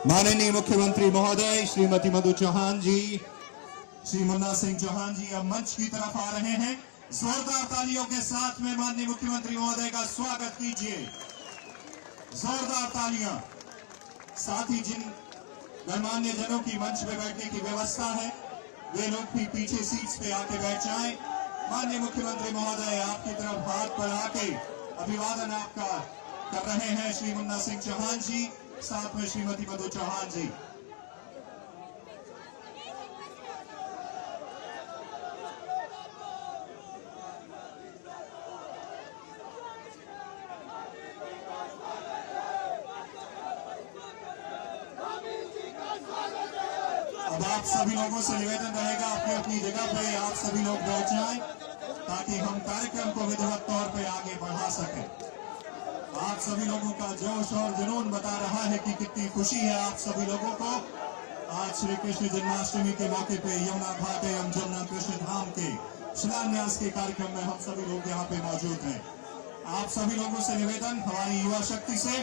माननीय मुख्यमंत्री महोदय श्रीमती मधु चौहान जी, श्री मुन्ना सिंह चौहान जी अब मंच की तरफ आ रहे हैं। जोरदार तालियों के साथ में माननीय मुख्यमंत्री महोदय का स्वागत कीजिए। जोरदार तालियां। साथ ही जिन गणमान्य जनों की मंच पे बैठने की व्यवस्था है वे लोग भी पीछे सीट्स पे आके बैठ जाएं। माननीय मुख्यमंत्री महोदय आपकी तरफ हाथ बढ़ा के अभिवादन आपका कर रहे हैं श्री मुन्ना सिंह चौहान जी, साथ में श्रीमती मधु चौहान जी। अब आप सभी लोगों से निवेदन रहेगा अपनी अपनी जगह पे आप सभी लोग बैठ जाएं ताकि हम कार्यक्रम को विधिवत तौर पे आगे बढ़ा सकें। आप सभी लोगों का जोश और जुनून बता रहा है कि कितनी खुशी है आप सभी लोगों को। आज श्री कृष्ण जन्माष्टमी के मौके पे यमुना घाट एवं जमुना कृष्ण धाम के शिलान्यास के कार्यक्रम में हम सभी लोग यहाँ पे मौजूद हैं। आप सभी लोगों से निवेदन हमारी युवा शक्ति से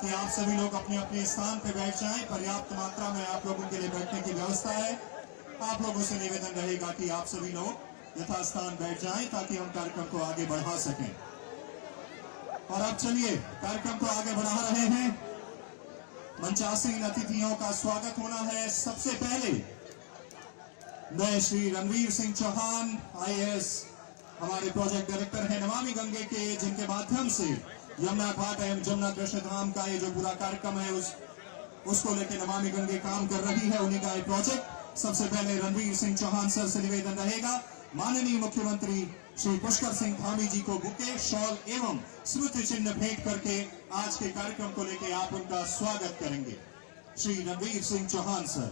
कि आप सभी लोग अपने अपने स्थान पे बैठ जाएं। पर्याप्त मात्रा में आप लोगों के लिए बैठने की व्यवस्था है। आप लोगों से निवेदन रहेगा कि आप सभी लोग यथास्थान बैठ जाएं ताकि हम कार्यक्रम को आगे बढ़ा सकें। और अब चलिए कार्यक्रम को आगे बढ़ा रहे हैं। मंचासीन अतिथियों का स्वागत होना है। सबसे पहले मैं श्री रणवीर सिंह चौहान IAS हमारे प्रोजेक्ट डायरेक्टर हैं नमामि गंगे के, जिनके माध्यम से यमुना घाट एवं जमुना कृष्ण धाम का ये जो पूरा कार्यक्रम है उसको लेकर नमामि गंगे काम कर रही है, उन्हीं का ये प्रोजेक्ट। सबसे पहले रणवीर सिंह चौहान सर से निवेदन रहेगा माननीय मुख्यमंत्री श्री पुष्कर सिंह धामी जी को बुके, शॉल एवं स्मृति चिन्ह भेंट करके आज के कार्यक्रम को लेकर आप उनका स्वागत करेंगे। श्री रणवीर सिंह चौहान सर।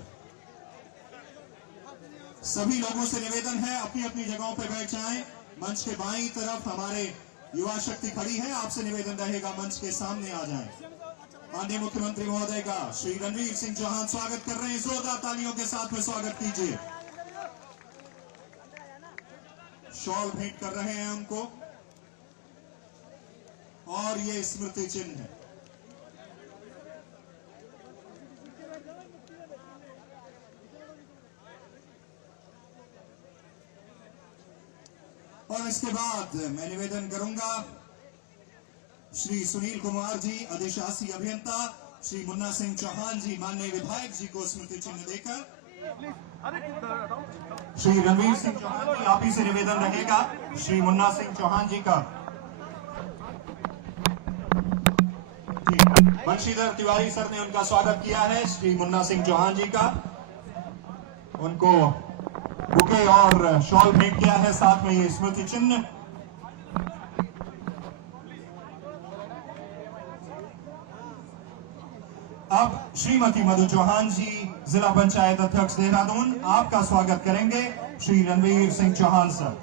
सभी लोगों से निवेदन है अपनी अपनी जगहों पर बैठ जाएं। मंच के बाईं तरफ हमारे युवा शक्ति खड़ी है, आपसे निवेदन रहेगा मंच के सामने आ जाएं। माननीय मुख्यमंत्री महोदय का श्री रणवीर सिंह चौहान स्वागत कर रहे हैं। जोरदार तालियों के साथ में स्वागत कीजिए। शॉल भेंट कर रहे हैं हमको और ये स्मृति चिन्ह है। और इसके बाद मैं निवेदन करूंगा श्री सुनील कुमार जी अधिशासी अभियंता, श्री मुन्ना सिंह चौहान जी माननीय विधायक जी को स्मृति चिन्ह देकर। श्री रणवीर सिंह चौहान जी आप ही से निवेदन रहेगा श्री मुन्ना सिंह चौहान जी का। बंशीधर तिवारी सर ने उनका स्वागत किया है श्री मुन्ना सिंह चौहान जी का। उनको बुके और शॉल भेंट किया है, साथ में ये स्मृति चिन्ह। अब श्रीमती मधु चौहान जी जिला पंचायत अध्यक्ष देहरादून आपका स्वागत करेंगे श्री रणवीर सिंह चौहान सर।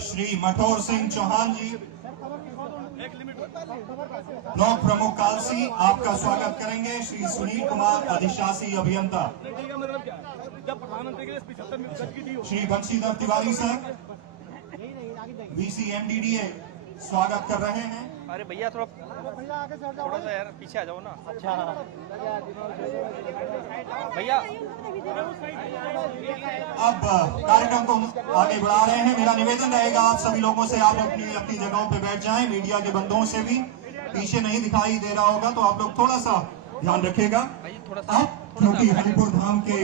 श्री मठोर सिंह चौहान जी ब्लॉक प्रमुख कालसी आपका स्वागत करेंगे श्री सुनील कुमार अधिशासी अभियंता। Shri Banshidhar Tiwari sir VC MDDA स्वागत कर रहे हैं। अरे भैया थोड़ा सा यार पीछे आ जाओ ना। अच्छा भैया अब कार्यक्रम को आगे बढ़ा रहे हैं। मेरा निवेदन रहेगा आप सभी लोगों से आप अपनी अपनी जगहों पे बैठ जाएं। मीडिया के बंधुओं से भी पीछे नहीं दिखाई दे रहा होगा तो आप लोग थोड़ा सा ध्यान रखिएगा। अब क्योंकि हरिपुर धाम के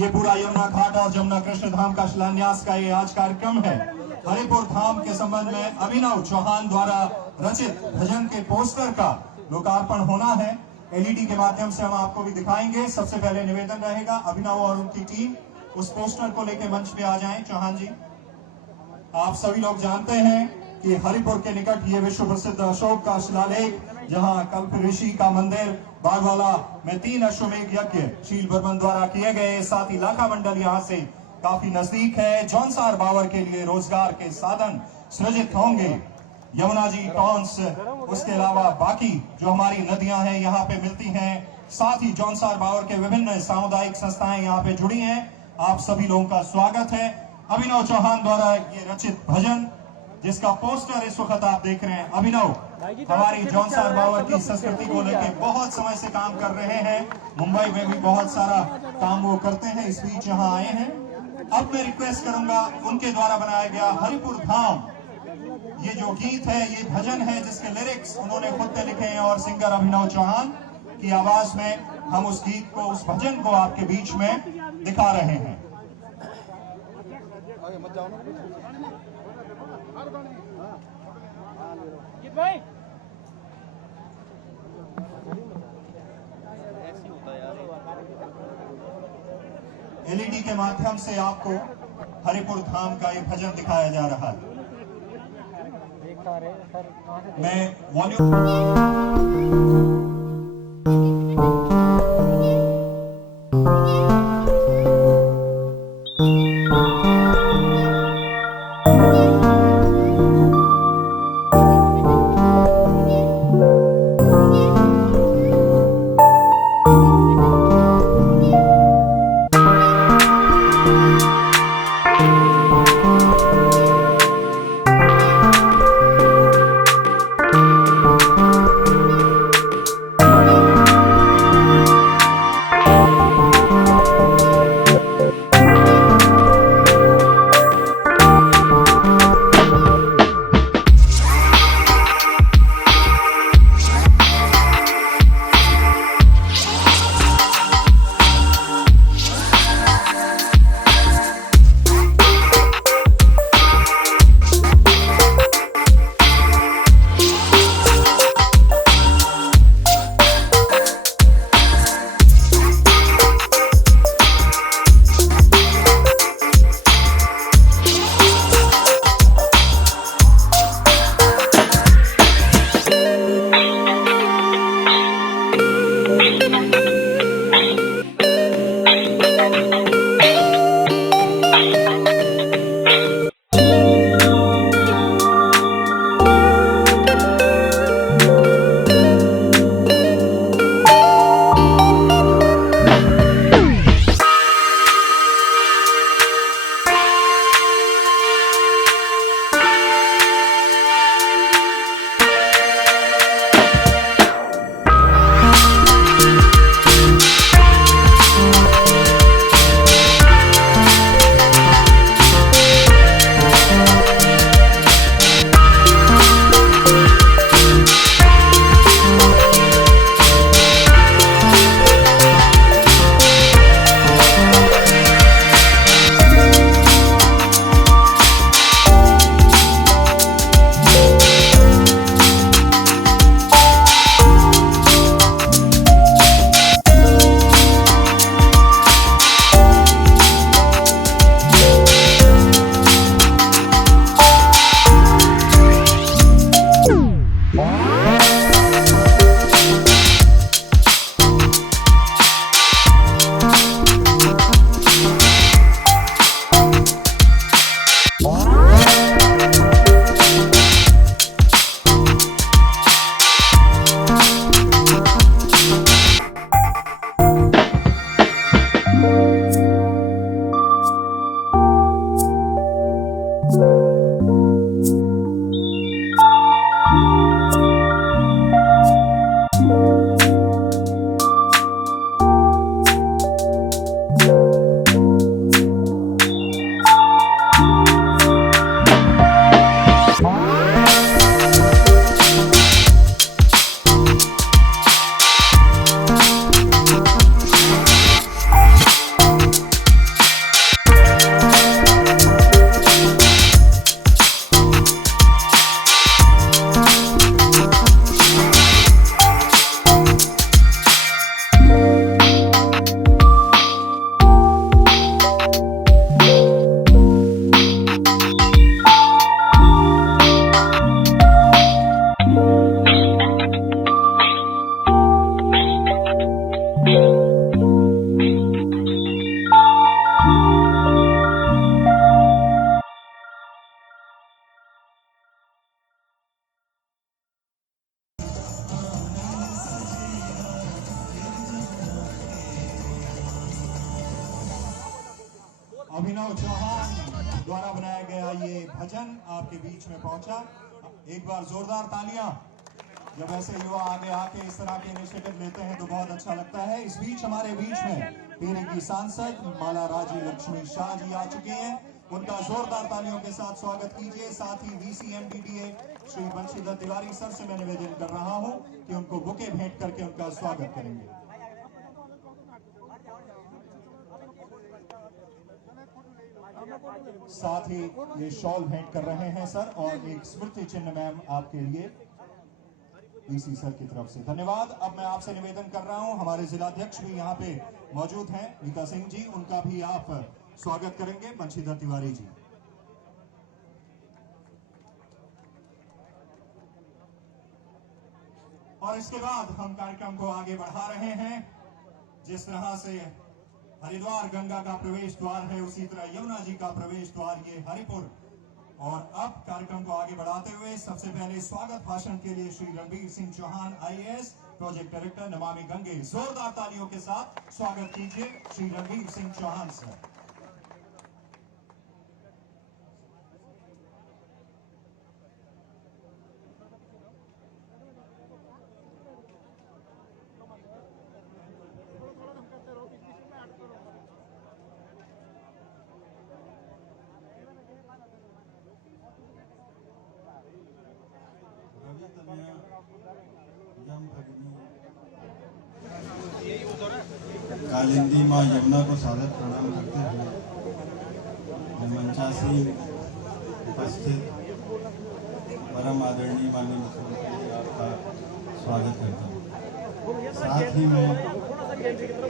ये पूरा यमुना घाट और जमुना कृष्ण धाम का शिलान्यास का ये आज कार्यक्रम है। हरिपुर धाम के संबंध में अभिनव चौहान द्वारा रचित भजन के पोस्टर का लोकार्पण होना है। LED के माध्यम से हम आपको भी दिखाएंगे। सबसे पहले निवेदन रहेगा अभिनव और उनकी टीम उस पोस्टर को लेकर मंच पे आ जाएं। चौहान जी आप सभी लोग जानते हैं कि हरिपुर के निकट ये विश्व प्रसिद्ध अशोक का शिलालेख, जहां कल्प ऋषि का मंदिर बागवाला में 3 अश्वमेघ यज्ञ शील बर्मन द्वारा किए गए, साथ ही लाखा मंडल यहाँ से काफी नजदीक है। जौनसार बावर के लिए रोजगार के साधन सृजित होंगे। यमुना जी, टॉन्स, उसके अलावा बाकी जो हमारी नदियां हैं यहाँ पे मिलती हैं। साथ ही जौनसार बावर के विभिन्न सामुदायिक संस्थाएं यहाँ पे जुड़ी हैं। आप सभी लोगों का स्वागत है। अभिनव चौहान द्वारा ये रचित भजन, जिसका पोस्टर इस वक्त आप देख रहे हैं। अभिनव हमारी जौनसार बावर की संस्कृति को लेकर बहुत समय से काम कर रहे हैं। मुंबई में भी बहुत सारा काम वो करते हैं, इस बीच यहाँ आए हैं। अब मैं रिक्वेस्ट करूंगा, उनके द्वारा बनाया गया हरिपुर धाम, ये जो गीत है, ये भजन है जिसके लिरिक्स उन्होंने खुद ने लिखे हैं और सिंगर अभिनव चौहान की आवाज में हम उस गीत को, उस भजन को आपके बीच में दिखा रहे हैं। एलईडी के माध्यम से आपको हरिपुर धाम का ये भजन दिखाया जा रहा है। मैं वॉल्यूम गौरव चौहान द्वारा बनाया गया ये भजन आपके बीच में पहुंचा। एक बार जोरदार तालियां। जब ऐसे युवा आगे आके इस तरह के इनिशिएटिव लेते हैं तो बहुत अच्छा लगता है। इस बीच हमारे बीच में पीरी की सांसद माला राजी लक्ष्मी शाह जी आ चुके हैं। उनका जोरदार तालियों के साथ स्वागत कीजिए। साथ ही VCMDDA श्री बंशीधर तिवारी सर से मैं निवेदन कर रहा हूं कि उनको बुके भेंट करके उनका स्वागत करेंगे। साथ ही ये शॉल भेंट कर रहे हैं सर और एक स्मृति चिन्ह मैम आपके लिए DC सर की तरफ से। धन्यवाद। अब मैं आपसे निवेदन कर रहा हूं, हमारे जिलाध्यक्ष भी यहाँ पे मौजूद हैं नीता सिंह जी, उनका भी आप स्वागत करेंगे। बंशीधर तिवारी जी और इसके बाद हम कार्यक्रम को आगे बढ़ा रहे हैं। जिस तरह से हरिद्वार गंगा का प्रवेश द्वार है, उसी तरह यमुना जी का प्रवेश द्वार ये हरिपुर। और अब कार्यक्रम को आगे बढ़ाते हुए सबसे पहले स्वागत भाषण के लिए Shri Ranbir Singh Chauhan IAS project director Namami Gange, जोरदार तालियों के साथ स्वागत कीजिए श्री रणबीर सिंह चौहान सर। कालिंदी माँ यमुना को सादर प्रणाम करते हुए मैं मंचासी उपस्थित परम आदरणीय माननीय मुख्यमंत्री जी आपका स्वागत करता हूँ। साथ ही मैं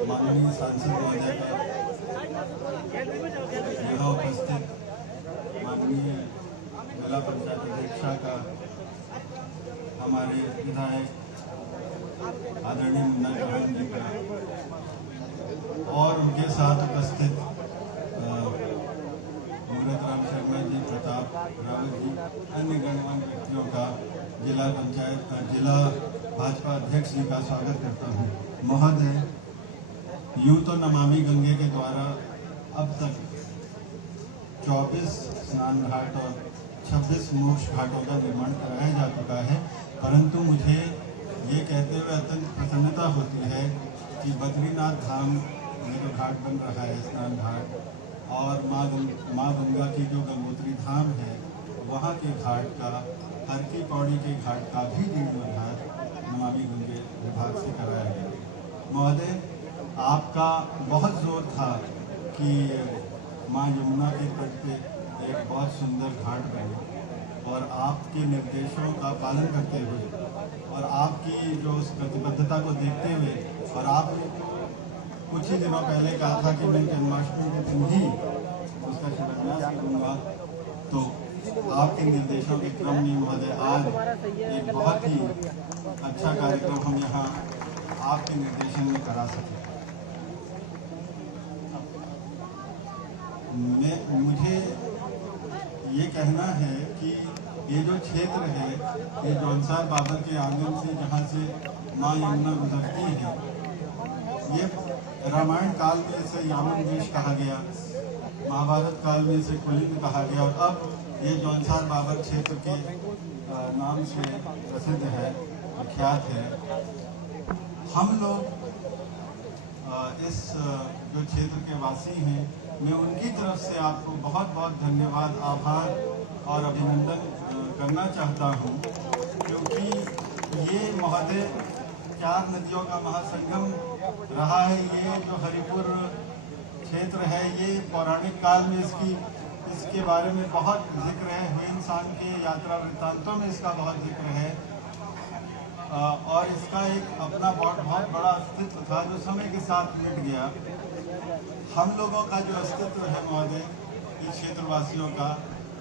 माननीय सांसद महोदय के यहाँ उपस्थित माननीय जिला पंचायत अध्यक्षा का, हमारे विधायक आदरणीय मुन्ना चौहान जी का और उनके साथ उपस्थित मूरत राम शर्मा जी, प्रताप रावत जी, अन्य गणमान्य व्यक्तियों का, जिला भाजपा अध्यक्ष जी का स्वागत करता हूँ। महोदय, यूं तो नमामि गंगे के द्वारा अब तक 24 स्नान घाट और 26 मोक्ष घाटों का निर्माण कराया जा चुका है, परंतु मुझे ये कहते हुए अत्यंत प्रसन्नता होती है कि बद्रीनाथ धाम में जो घाट बन रहा है, स्नान घाट, और माँ गंगा की जो गंगोत्री धाम है, वहाँ के घाट का, हर की पौड़ी के घाट का भी जीर्णोद्धार नमामि गंगे विभाग से कराया गया। महोदय, आपका बहुत जोर था कि माँ यमुना के तट पे एक बहुत सुंदर घाट बने, और आपके निर्देशों का पालन करते हुए और आपकी जो उस प्रतिबद्धता को देखते हुए, और आपने कुछ ही दिनों पहले कहा था कि मैं जन्माष्टमी के दिन ही उसका शिलान्यास करूँगा, तो आपके निर्देशों के क्रम में महोदय आज एक बहुत ही अच्छा कार्यक्रम हम यहाँ आपके निर्देशन में करा सके। मुझे ये कहना है कि ये जो क्षेत्र है, ये जौनसार बाबर के आंगन से जहाँ से माँ यमुना गुजरती है, ये रामायण काल में इसे यामुन देश कहा गया, महाभारत काल में इसे कुलिन कहा गया, और अब ये जौनसार बाबर क्षेत्र के नाम से प्रसिद्ध है, विख्यात है। हम लोग इस जो क्षेत्र के वासी हैं, मैं उनकी तरफ से आपको बहुत बहुत धन्यवाद, आभार और अभिनंदन करना चाहता हूं, क्योंकि ये महोदय 4 नदियों का महासंगम रहा है। ये जो हरिपुर क्षेत्र है, ये पौराणिक काल में इसके बारे में बहुत जिक्र है, हुए इंसान के यात्रा वृत्तांतों में इसका बहुत जिक्र है, और इसका एक अपना बहुत बड़ा अस्तित्व था जो समय के साथ मिट गया। हम लोगों का जो अस्तित्व है महोदय, इस क्षेत्रवासियों का,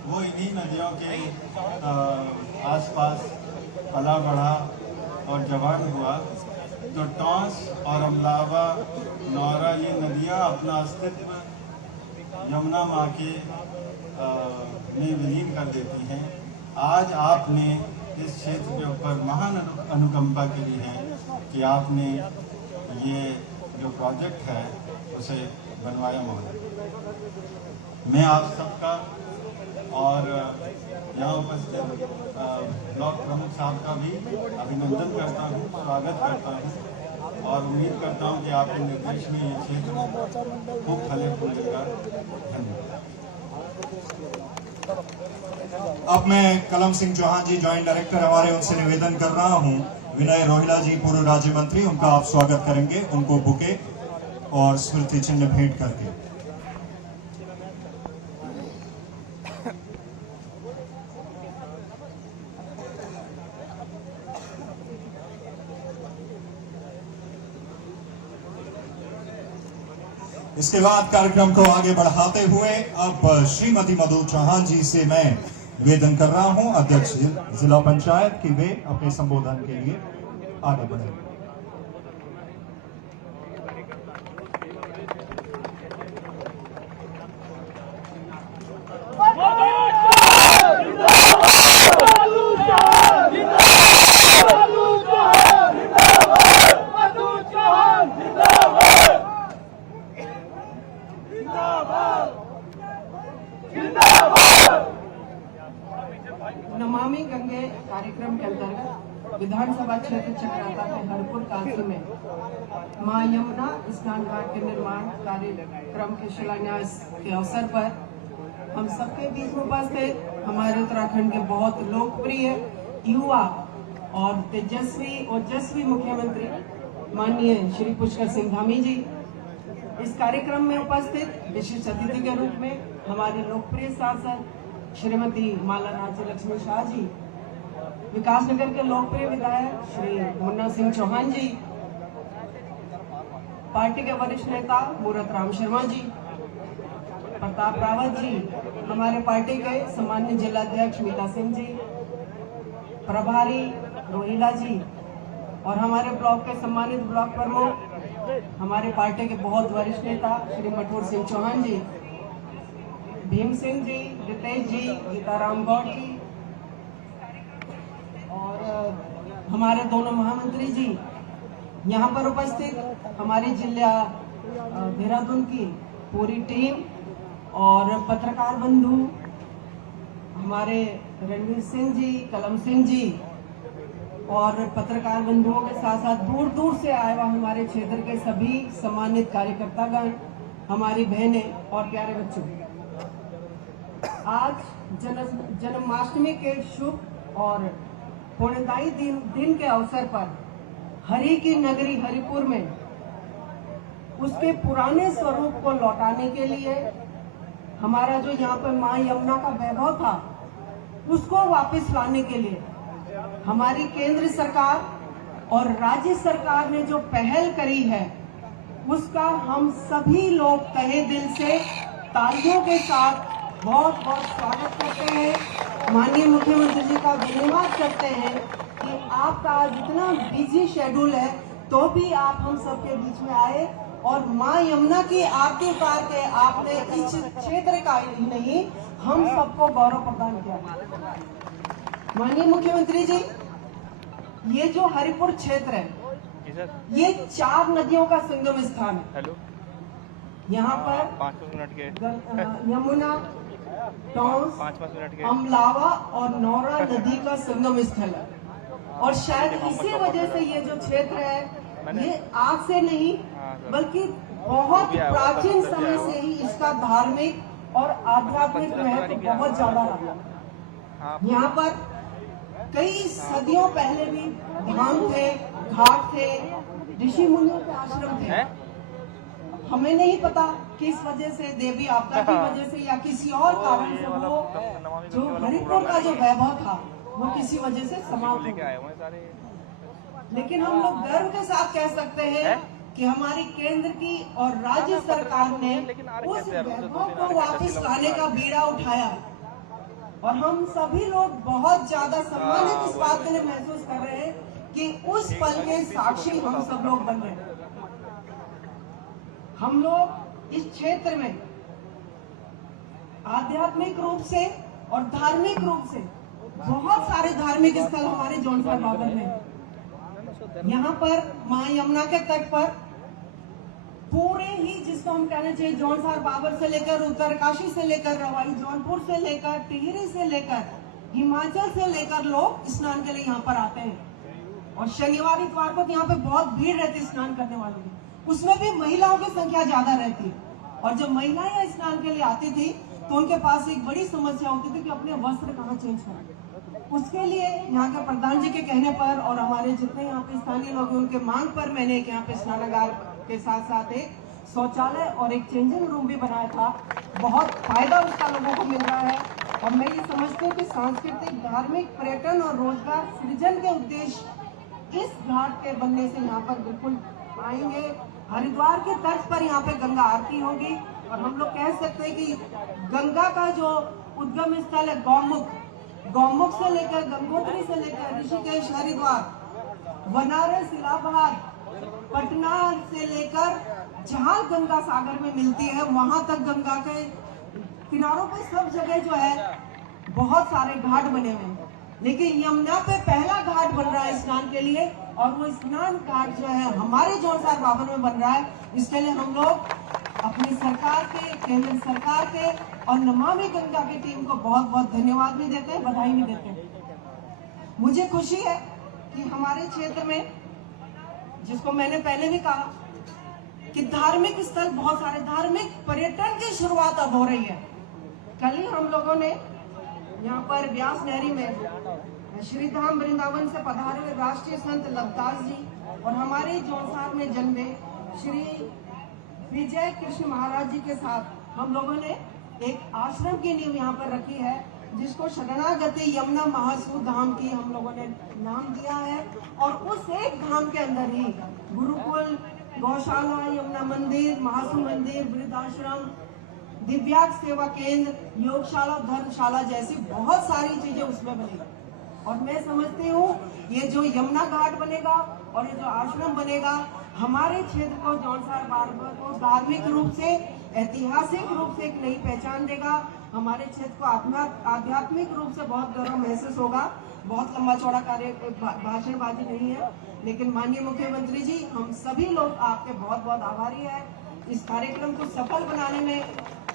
वो इन्हीं नदियों के आसपास पला बढ़ा और जवान हुआ। तो टॉस और अमलावा, नौरा, ये नदियाँ अपना अस्तित्व यमुना माँ के में विलीन कर देती हैं। आज आपने इस क्षेत्र के ऊपर महान अनुकंपा की है कि आपने ये जो प्रोजेक्ट है उसे बनवाया महोदय। मैं आप सबका और यहाँ उपस्थित ब्लॉक प्रमुख साहब का भी अभिनंदन करता हूँ, स्वागत करता हूँ और उम्मीद करता हूँ कि आपके निर्देश में ये क्षेत्र खूब फले फूलेगा। धन्यवाद। अब मैं कलम सिंह चौहान जी जॉइंट डायरेक्टर हमारे, उनसे निवेदन कर रहा हूं, विनय रोहिला जी पूर्व राज्य मंत्री, उनका आप स्वागत करेंगे, उनको बुके और स्मृति चिन्ह भेंट करके। इसके बाद कार्यक्रम को आगे बढ़ाते हुए अब श्रीमती मधु चौहान जी से मैं निवेदन कर रहा हूं, अध्यक्ष जिला पंचायत, कि वे अपने संबोधन के लिए आगे बढ़े। नमामि गंगे कार्यक्रम के अंतर्गत विधानसभा क्षेत्र चक्राता के हरपुर काशी में मां यमुना स्नान घाट के निर्माण कार्यक्रम के शिलान्यास के अवसर पर हम सबके बीच में उपस्थित हमारे उत्तराखंड के बहुत लोकप्रिय युवा और तेजस्वी ओजस्वी मुख्यमंत्री माननीय श्री पुष्कर सिंह धामी जी, इस कार्यक्रम में उपस्थित विशिष्ट अतिथि के रूप में हमारे लोकप्रिय सांसद श्रीमती माला राज्य लक्ष्मी शाह जी, विकासनगर के लोकप्रिय विधायक श्री मुन्ना सिंह चौहान जी, पार्टी के वरिष्ठ नेता मूरत राम शर्मा जी, प्रताप रावत जी, हमारे पार्टी के सम्मान्य जिलाध्यक्ष मीता सिंह जी, प्रभारी रोहिला जी और हमारे ब्लॉक के सम्मानित ब्लॉक प्रमुख हमारे पार्टी के बहुत वरिष्ठ नेता श्री मठूर सिंह चौहान जी, भीम सिंह जी, रितेश जी, गीताराम गौड़ जी और हमारे दोनों महामंत्री जी, यहाँ पर उपस्थित हमारी जिला देहरादून की पूरी टीम और पत्रकार बंधु हमारे रणवीर सिंह जी, कलम सिंह जी और पत्रकार बंधुओं के साथ साथ दूर दूर से आए हुआ हमारे क्षेत्र के सभी सम्मानित कार्यकर्तागण, हमारी बहनें और प्यारे बच्चों, आज जन्माष्टमी के शुभ और पुण्यदायी दिन के अवसर पर हरि की नगरी हरिपुर में उसके पुराने स्वरूप को लौटाने के लिए हमारा जो यहाँ पर मां यमुना का वैभव था उसको वापस लाने के लिए हमारी केंद्र सरकार और राज्य सरकार ने जो पहल करी है उसका हम सभी लोग तहे दिल से तालियों के साथ बहुत बहुत स्वागत करते हैं। माननीय मुख्यमंत्री जी का धन्यवाद करते हैं कि आपका आज इतना बिजी शेड्यूल है तो भी आप हम सबके बीच में आए और मां यमुना की आरती उतार के आपने इस क्षेत्र का ही नहीं हम सबको गौरव प्रदान किया। माननीय मुख्यमंत्री जी, ये जो हरिपुर क्षेत्र है ये 4 नदियों का संगम स्थान है। यहाँ पर यमुना, टॉन्स, अमलावा और नौरा नदी का संगम स्थल है और शायद इसी वजह से ये जो क्षेत्र है ये आज से नहीं बल्कि बहुत प्राचीन समय से ही इसका धार्मिक और आध्यात्मिक महत्व बहुत ज्यादा रहा। यहाँ पर कई सदियों पहले भी धाम थे, घाट थे, ऋषि मुनियों के आश्रम थे। हमें नहीं पता किस वजह से, देवी आपदा की वजह से या किसी और कारण से वो जो हरिपुर का जो वैभव था वो किसी वजह से समाप्त हो गया। लेकिन हम लोग गर्व के साथ कह सकते हैं कि हमारी केंद्र की और राज्य सरकार ने उस वैभव को वापस लाने का बीड़ा उठाया और हम सभी लोग बहुत ज्यादा सम्मानित इस बात के लिए महसूस कर रहे हैं कि उस पल के साक्षी हम सब लोग बन रहे हैं। हम लोग इस क्षेत्र में आध्यात्मिक रूप से और धार्मिक रूप से बहुत सारे धार्मिक स्थल हमारे जौनपुर बाबर में। यहाँ पर मां यमुना के तट पर पूरे ही जिसको हम कहना चाहिए जौनसार बाबर से लेकर उत्तरकाशी से लेकर रवाई जौनपुर से लेकर टिहरी से लेकर हिमाचल से लेकर लोग स्नान के लिए यहाँ पर आते हैं। और शनिवार इतवार को यहाँ पे बहुत भीड़ रहती है स्नान करने वालों की, उसमें भी महिलाओं की संख्या ज्यादा रहती है। और जब महिलाएं यहाँ स्नान के लिए आती थी तो उनके पास एक बड़ी समस्या होती थी कि अपने वस्त्र कहाँ चेंज करें। उसके लिए यहाँ के प्रधान जी के कहने पर और हमारे जितने यहाँ पे स्थानीय लोग हैं उनके मांग पर मैंने एक यहाँ पे स्नानागार के साथ साथ एक शौचालय और एक चेंजिंग रूम भी बनाया था। बहुत फायदा उसका लोगों को मिल रहा है। और मैं ये समझती हूँ कि सांस्कृतिक, धार्मिक, पर्यटन और रोजगार सृजन के उद्देश्य इस घाट के बनने से यहाँ पर बिल्कुल आएंगे। हरिद्वार के तर्ज पर यहाँ पे गंगा आरती होगी और हम लोग कह सकते हैं कि गंगा का जो उद्गम स्थल है गौमुख से लेकर गंगोत्री से लेकर ऋषिकेश, हरिद्वार, बनारस, इलाहाबाद, पटना से लेकर जहां गंगा सागर में मिलती है वहां तक गंगा के किनारों पे सब जगह जो है बहुत सारे घाट बने हुए हैं। लेकिन यमुना पे पहला घाट बन रहा है स्नान के लिए और वो स्नान घाट जो है हमारे जौनसार बाबर में बन रहा है। इसके लिए हम लोग अपनी सरकार के, केंद्र सरकार के और नमामि गंगा की टीम को बहुत बहुत धन्यवाद भी देते हैं, बधाई भी देते हैं। मुझे खुशी है कि हमारे क्षेत्र में, जिसको मैंने पहले भी कहा कि धार्मिक स्थल बहुत सारे, धार्मिक पर्यटन की शुरुआत अब हो रही है। कल ही हम लोगों ने यहाँ पर व्यास नहरी में श्री धाम वृंदावन से पधारे हुए राष्ट्रीय संत लवदास जी और हमारे जौनसार में जन्मे श्री विजय कृष्ण महाराज जी के साथ हम लोगों ने एक आश्रम की नींव यहाँ पर रखी है, जिसको शरणागति यमुना महासूर धाम की हम लोगों ने नाम दिया है। और उस एक धाम के अंदर ही गुरुकुल, गौशाला, यमुना मंदिर, महासू मंदिर, वृद्धाश्रम, दिव्यांग सेवा केंद्र, योगशाला, धर्मशाला जैसी बहुत सारी चीजें उसमें बनेगी। और मैं समझती हूँ ये जो यमुना घाट बनेगा और ये जो आश्रम बनेगा हमारे क्षेत्र को, जौनसार बाबर को धार्मिक रूप से, ऐतिहासिक रूप से एक नई पहचान देगा। हमारे क्षेत्र को आध्यात्मिक रूप से बहुत गर्व महसूस होगा। बहुत लंबा चौड़ा भाषणबाजी नहीं है, लेकिन माननीय मुख्यमंत्री जी, हम सभी लोग आपके बहुत बहुत आभारी है। इस कार्यक्रम को सफल बनाने में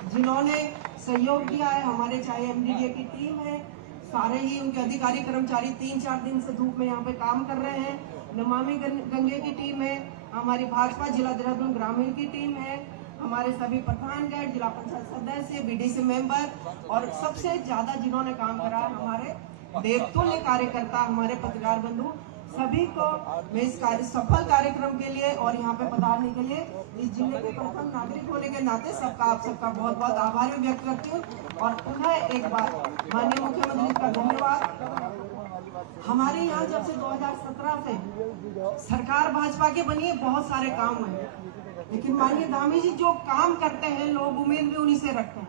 जिन्होंने सहयोग दिया है, हमारे चाहे एमडीडीए की टीम है, सारे ही उनके अधिकारी कर्मचारी 3-4 दिन से धूप में यहाँ पे काम कर रहे हैं, नमामि गंगे की टीम है, हमारी भाजपा जिला देहरादून ग्रामीण की टीम है, हमारे सभी प्रधानगण, जिला पंचायत सदस्य, बीडीसी मेंबर और सबसे ज्यादा जिन्होंने काम करा हमारे देवतुल्य कार्यकर्ता, हमारे पत्रकार बंधु, सभी को मैं इस सफल कार्यक्रम के लिए और यहाँ पे पधारने के लिए इस जिले के प्रथम नागरिक होने के नाते आप सबका बहुत बहुत आभार व्यक्त करती हूँ। और पुनः एक बार माननीय मुख्यमंत्री का धन्यवाद। हमारे यहाँ जब से 2017 से सरकार भाजपा की बनी है, बहुत सारे काम हुए, लेकिन माननीय धामी जी जो काम करते हैं लोग उम्मीद भी उन्हीं से रखते हैं।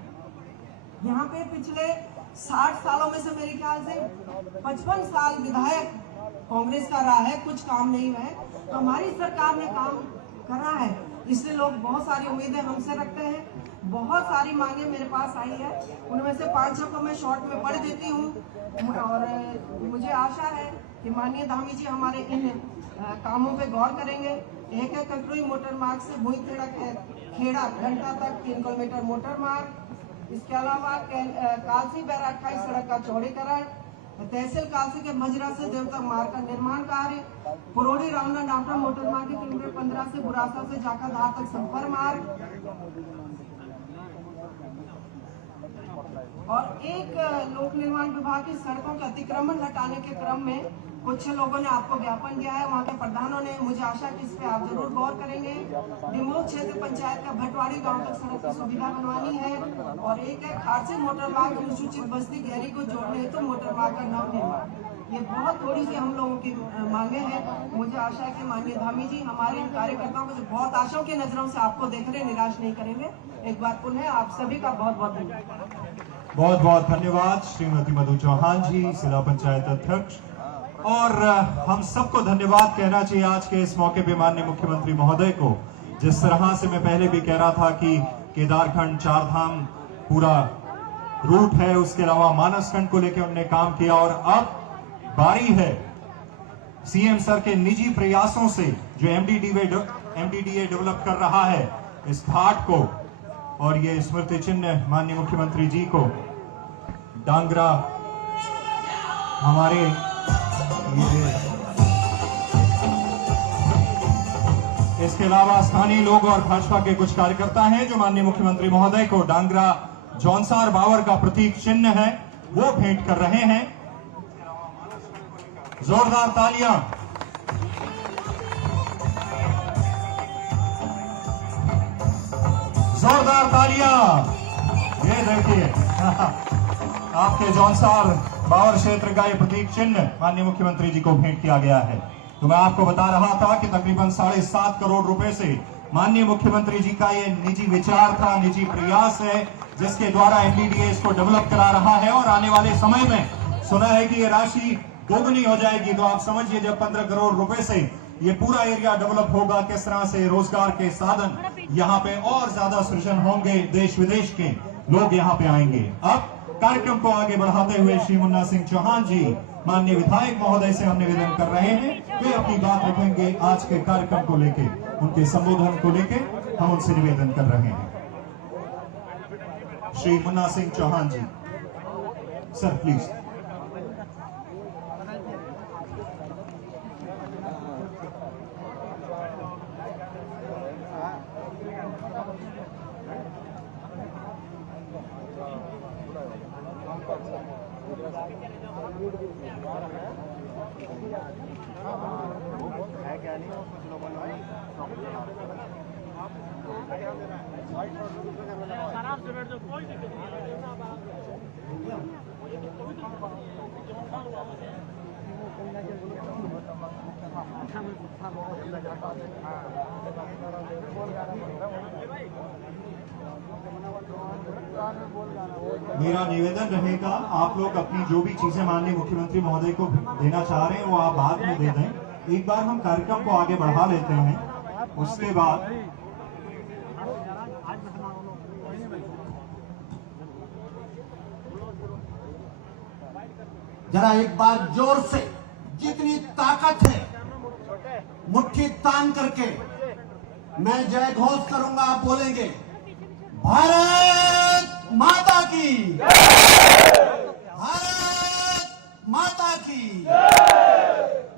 यहाँ पे पिछले 60 सालों में से मेरे ख्याल से 55 साल विधायक कांग्रेस का रहा है, कुछ काम नहीं हुआ है। हमारी सरकार ने काम करा है, इसलिए लोग बहुत सारी उम्मीदें हमसे रखते हैं। बहुत सारी मांगे मेरे पास आई है, उनमें से 5-6 को मैं शॉर्ट में पढ़ देती हूँ। और मुझे आशा है कि माननीय धामी जी हमारे इन कामों पे गौर करेंगे। एक है ककरोई मोटर मार्ग से भूईखेड़ा घंटा तक 3 किलोमीटर मोटर मार्ग। इसके अलावा कालसी बैरा 28 सड़क का चौड़ीकरण, तहसील कालसी के मजरा से देवता मार्ग का निर्माण कार्य, पुरोड़ी रामना डाफरा मोटर मार्ग के किलोमीटर 15 से बुरासा से जाकर धार तक संपर्क मार्ग। और एक लोक निर्माण विभाग की सड़कों के अतिक्रमण हटाने के क्रम में कुछ लोगों ने आपको ज्ञापन दिया है, वहाँ के प्रधानों ने। मुझे आशा कि इस पे आप जरूर गौर करेंगे। डिमोह क्षेत्र पंचायत का भटवाड़ी गांव तक सड़क की सुविधा बनवानी है। और एक है खारसी मोटर मार्ग अनुसूचित बस्ती गहरी को जोड़ने हेतु मोटर मार्ग का नव निर्माण। ये बहुत थोड़ी सी हम लोगों की मांगे हैं। मुझे आशा है कि माननीय धामी जी हमारे इन कार्यकर्ताओं को जो बहुत आशाओं की नजरों से आपको देख रहे, निराश नहीं करेंगे। एक बार पुनः आप सभी का बहुत बहुत धन्यवाद। बहुत बहुत धन्यवाद श्रीमती मधु चौहान जी, जिला पंचायत अध्यक्ष। और हम सबको धन्यवाद कहना चाहिए आज के इस मौके पे माननीय मुख्यमंत्री महोदय को। जिस तरह से मैं पहले भी कह रहा था कि केदारखंड 4 धाम पूरा रूट है, उसके अलावा मानसखंड को लेकर उन्होंने काम किया। और अब बारी है सीएम सर के निजी प्रयासों से जो एमडीडीए डेवलप कर रहा है, इस घाट को और ये स्मृति चिन्ह माननीय मुख्यमंत्री जी को डांगरा हमारे इसके अलावा स्थानीय लोग और भाजपा के कुछ कार्यकर्ता हैं जो माननीय मुख्यमंत्री महोदय को डांगरा जौनसार बावर का प्रतीक चिन्ह है वो भेंट कर रहे हैं। जोरदार तालियां। जोरदार तालियां। ये देखिए आपके जौनसार बावर क्षेत्र का ये प्रतीक चिन्ह माननीय मुख्यमंत्री जी को भेंट किया गया है। तो मैं आपको बता रहा था कि तकरीबन 7.5 करोड़ रुपए से माननीय मुख्यमंत्री जी का ये निजी विचार था, निजी प्रयास है जिसके द्वारा MDDA को डेवलप करा रहा है और आने वाले समय में सुना है कि ये राशि दोगुनी हो जाएगी। तो आप समझिए जब 15 करोड़ रुपए से ये पूरा एरिया डेवलप होगा, किस तरह से रोजगार के साधन यहाँ पे और ज्यादा सृजन होंगे, देश विदेश के लोग यहाँ पे आएंगे। अब कार्यक्रम को आगे बढ़ाते हुए श्री मुन्ना सिंह चौहान जी माननीय विधायक महोदय से हम निवेदन कर रहे हैं वे अपनी बात रखेंगे आज के कार्यक्रम को लेके, उनके संबोधन को लेके हम उनसे निवेदन कर रहे हैं। श्री मुन्ना सिंह चौहान जी, सर प्लीज। मेरा निवेदन रहेगा आप लोग अपनी जो भी चीजें माननीय मुख्यमंत्री महोदय को देना चाह रहे हैं वो आप बाद में दे दें। एक बार हम कार्यक्रम को आगे बढ़ा लेते हैं, उसके बाद जरा एक बार जोर से जितनी ताकत है मुट्ठी तान करके मैं जय घोष करूंगा, आप बोलेंगे भारत माता की, भारत माता की,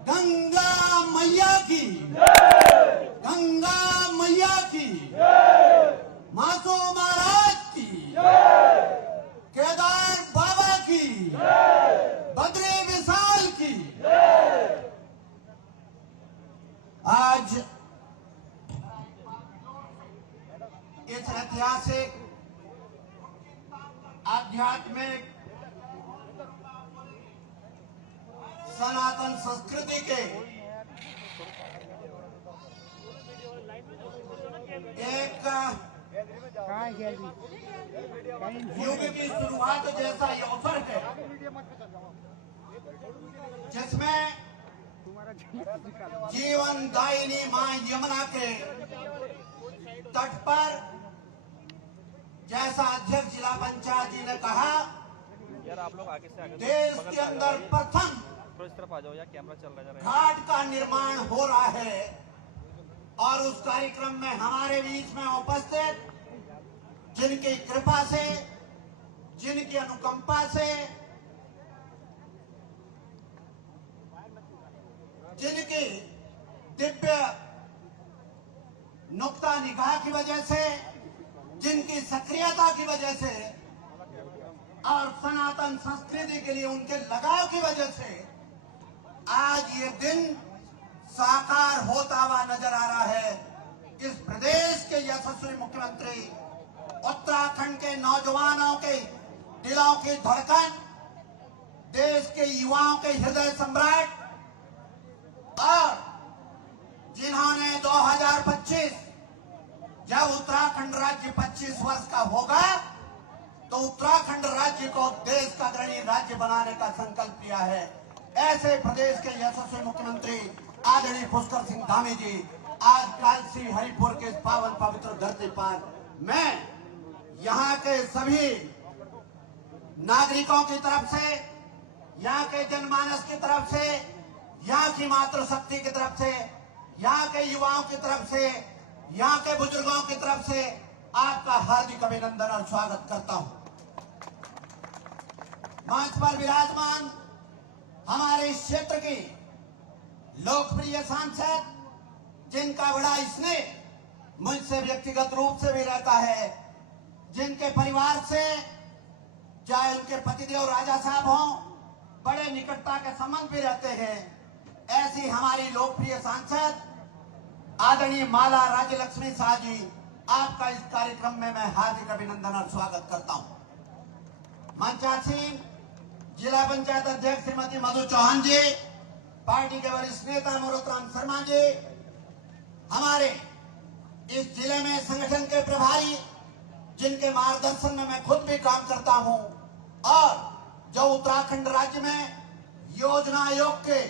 गंगा मैया की, गंगा मैया की, मासो महाराज की, केदार बाबा की, बद्री विशाल की। आज इस ऐतिहासिक आध्यात्मिक सनातन संस्कृति के एक युग की शुरुआत जैसा ये अवसर है जिसमें जीवन दायिनी मां यमुना के तट पर जैसा अध्यक्ष जिला पंचायत जी ने कहा यार आप लोग आगे से आगे देश के अंदर प्रथम थोड़ा इस तरफ आ जाओ यार, कैमरा चल रहा है। घाट का निर्माण हो रहा है और उस कार्यक्रम में हमारे बीच में उपस्थित जिनकी कृपा से, जिनकी अनुकंपा से, जिनकी दिव्य नुक्ता निगाह की वजह से, जिनकी सक्रियता की वजह से और सनातन संस्कृति के लिए उनके लगाव की वजह से आज ये दिन साकार होता हुआ नजर आ रहा है। इस प्रदेश के यशस्वी मुख्यमंत्री, उत्तराखंड के नौजवानों के दिलों की धड़कन, देश के युवाओं के हृदय सम्राट और जिन्होंने 2025 जब उत्तराखंड राज्य 25 वर्ष का होगा तो उत्तराखंड राज्य को देश का अग्रणी राज्य बनाने का संकल्प लिया है। ऐसे प्रदेश के यशस्वी मुख्यमंत्री आदरणीय पुष्कर सिंह धामी जी आज कालसी हरिपुर के इस पावन पवित्र धरती पर मैं यहाँ के सभी नागरिकों की तरफ से, यहाँ के जनमानस की तरफ से, यहाँ की मातृशक्ति की तरफ से, यहाँ के युवाओं की तरफ से यहाँ के बुजुर्गों की तरफ से आपका हार्दिक अभिनंदन और स्वागत करता हूं। मंच पर विराजमान हमारे इस क्षेत्र की लोकप्रिय सांसद, जिनका बड़ा स्नेह मुझसे व्यक्तिगत रूप से भी रहता है, जिनके परिवार से, चाहे उनके पतिदेव राजा साहब हों, बड़े निकटता के संबंध भी रहते हैं, ऐसी हमारी लोकप्रिय सांसद आदरणीय माला राज्य लक्ष्मी शाह जी, आपका इस कार्यक्रम में मैं हार्दिक अभिनंदन और स्वागत करता हूं। मंचासीन जिला पंचायत अध्यक्ष श्रीमती मधु चौहान जी, पार्टी के वरिष्ठ नेता मोरोतराम शर्मा जी, हमारे इस जिले में संगठन के प्रभारी, जिनके मार्गदर्शन में मैं खुद भी काम करता हूं, और जो उत्तराखंड राज्य में योजना आयोग के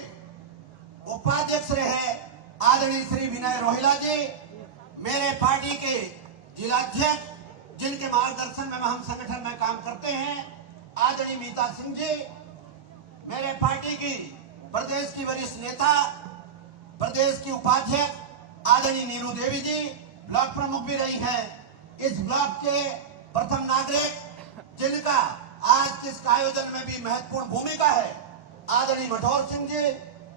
उपाध्यक्ष रहे आदरणीय श्री विनय रोहिला जी, मेरे पार्टी के जिलाध्यक्ष, जिनके मार्गदर्शन में हम संगठन में काम करते हैं, आदरणीय मीता सिंह जी, मेरे पार्टी की प्रदेश की वरिष्ठ नेता, प्रदेश की उपाध्यक्ष आदरणीय नीरू देवी जी, ब्लॉक प्रमुख भी रही हैं, इस ब्लॉक के प्रथम नागरिक, जिनका आज इस आयोजन में भी महत्वपूर्ण भूमिका है, आदरणीय मठौर सिंह जी,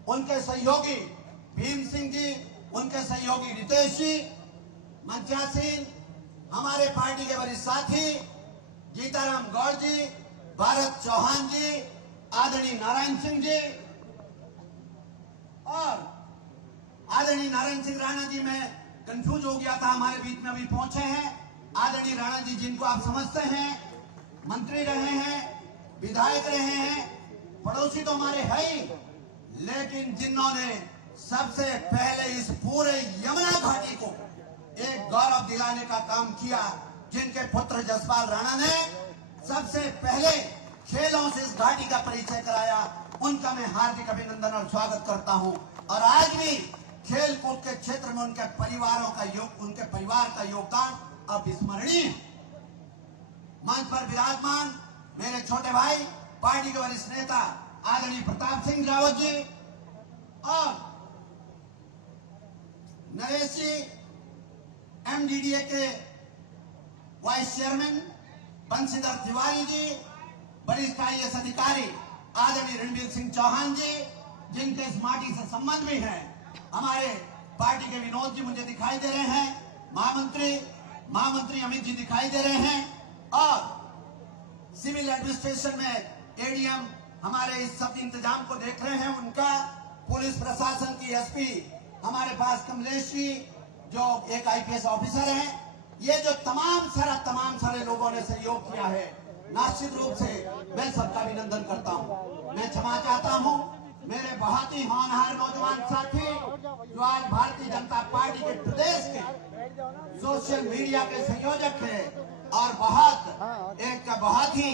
उनके सहयोगी भीम सिंह जी, उनके सहयोगी रितेश जी, मंचासीन हमारे पार्टी के वरिष्ठ साथी जीताराम गौड़ जी, भारत चौहान जी, आदरणीय नारायण सिंह जी, और आदरणीय नारायण सिंह राणा जी, मैं कंफ्यूज हो गया था, हमारे बीच में अभी पहुंचे हैं। आदरणीय राणा जी, जिनको आप समझते हैं, मंत्री रहे हैं, विधायक रहे हैं, पड़ोसी तो हमारे है ही, लेकिन जिन्होंने सबसे पहले इस पूरे यमुना घाटी को एक गौरव दिलाने का काम किया, जिनके पुत्र जसपाल राणा ने सबसे पहले खेलों से इस घाटी का परिचय कराया, उनका मैं हार्दिक अभिनंदन और स्वागत करता हूं। और आज भी खेल कूद के क्षेत्र में उनके परिवार का योगदान अविस्मरणीय है। मंच पर विराजमान मेरे छोटे भाई, पार्टी के वरिष्ठ नेता आदरणीय प्रताप सिंह रावत जी, और नरेश जी, एमडीडीए के वाइस चेयरमैन बंशीधर तिवारी जी, वरिष्ठ IAS अधिकारी आदरणीय रणवीर सिंह चौहान जी, जिनके इस माटी से संबंध भी है, हमारे पार्टी के विनोद जी मुझे दिखाई दे रहे हैं, महामंत्री अमित जी दिखाई दे रहे हैं, और सिविल एडमिनिस्ट्रेशन में एडीएम हमारे इस सब इंतजाम को देख रहे हैं, उनका, पुलिस प्रशासन की एसपी हमारे पास कमलेश जी, जो एक IPS ऑफिसर हैं, ये जो तमाम सारे लोगों ने सहयोग किया है, निश्चित रूप से मैं सबका अभिनंदन करता हूं। मैं क्षमा चाहता हूं मेरे बहुत ही होनहार नौजवान साथी, जो आज भारतीय जनता पार्टी के प्रदेश के सोशल मीडिया के संयोजक है, और बहुत ही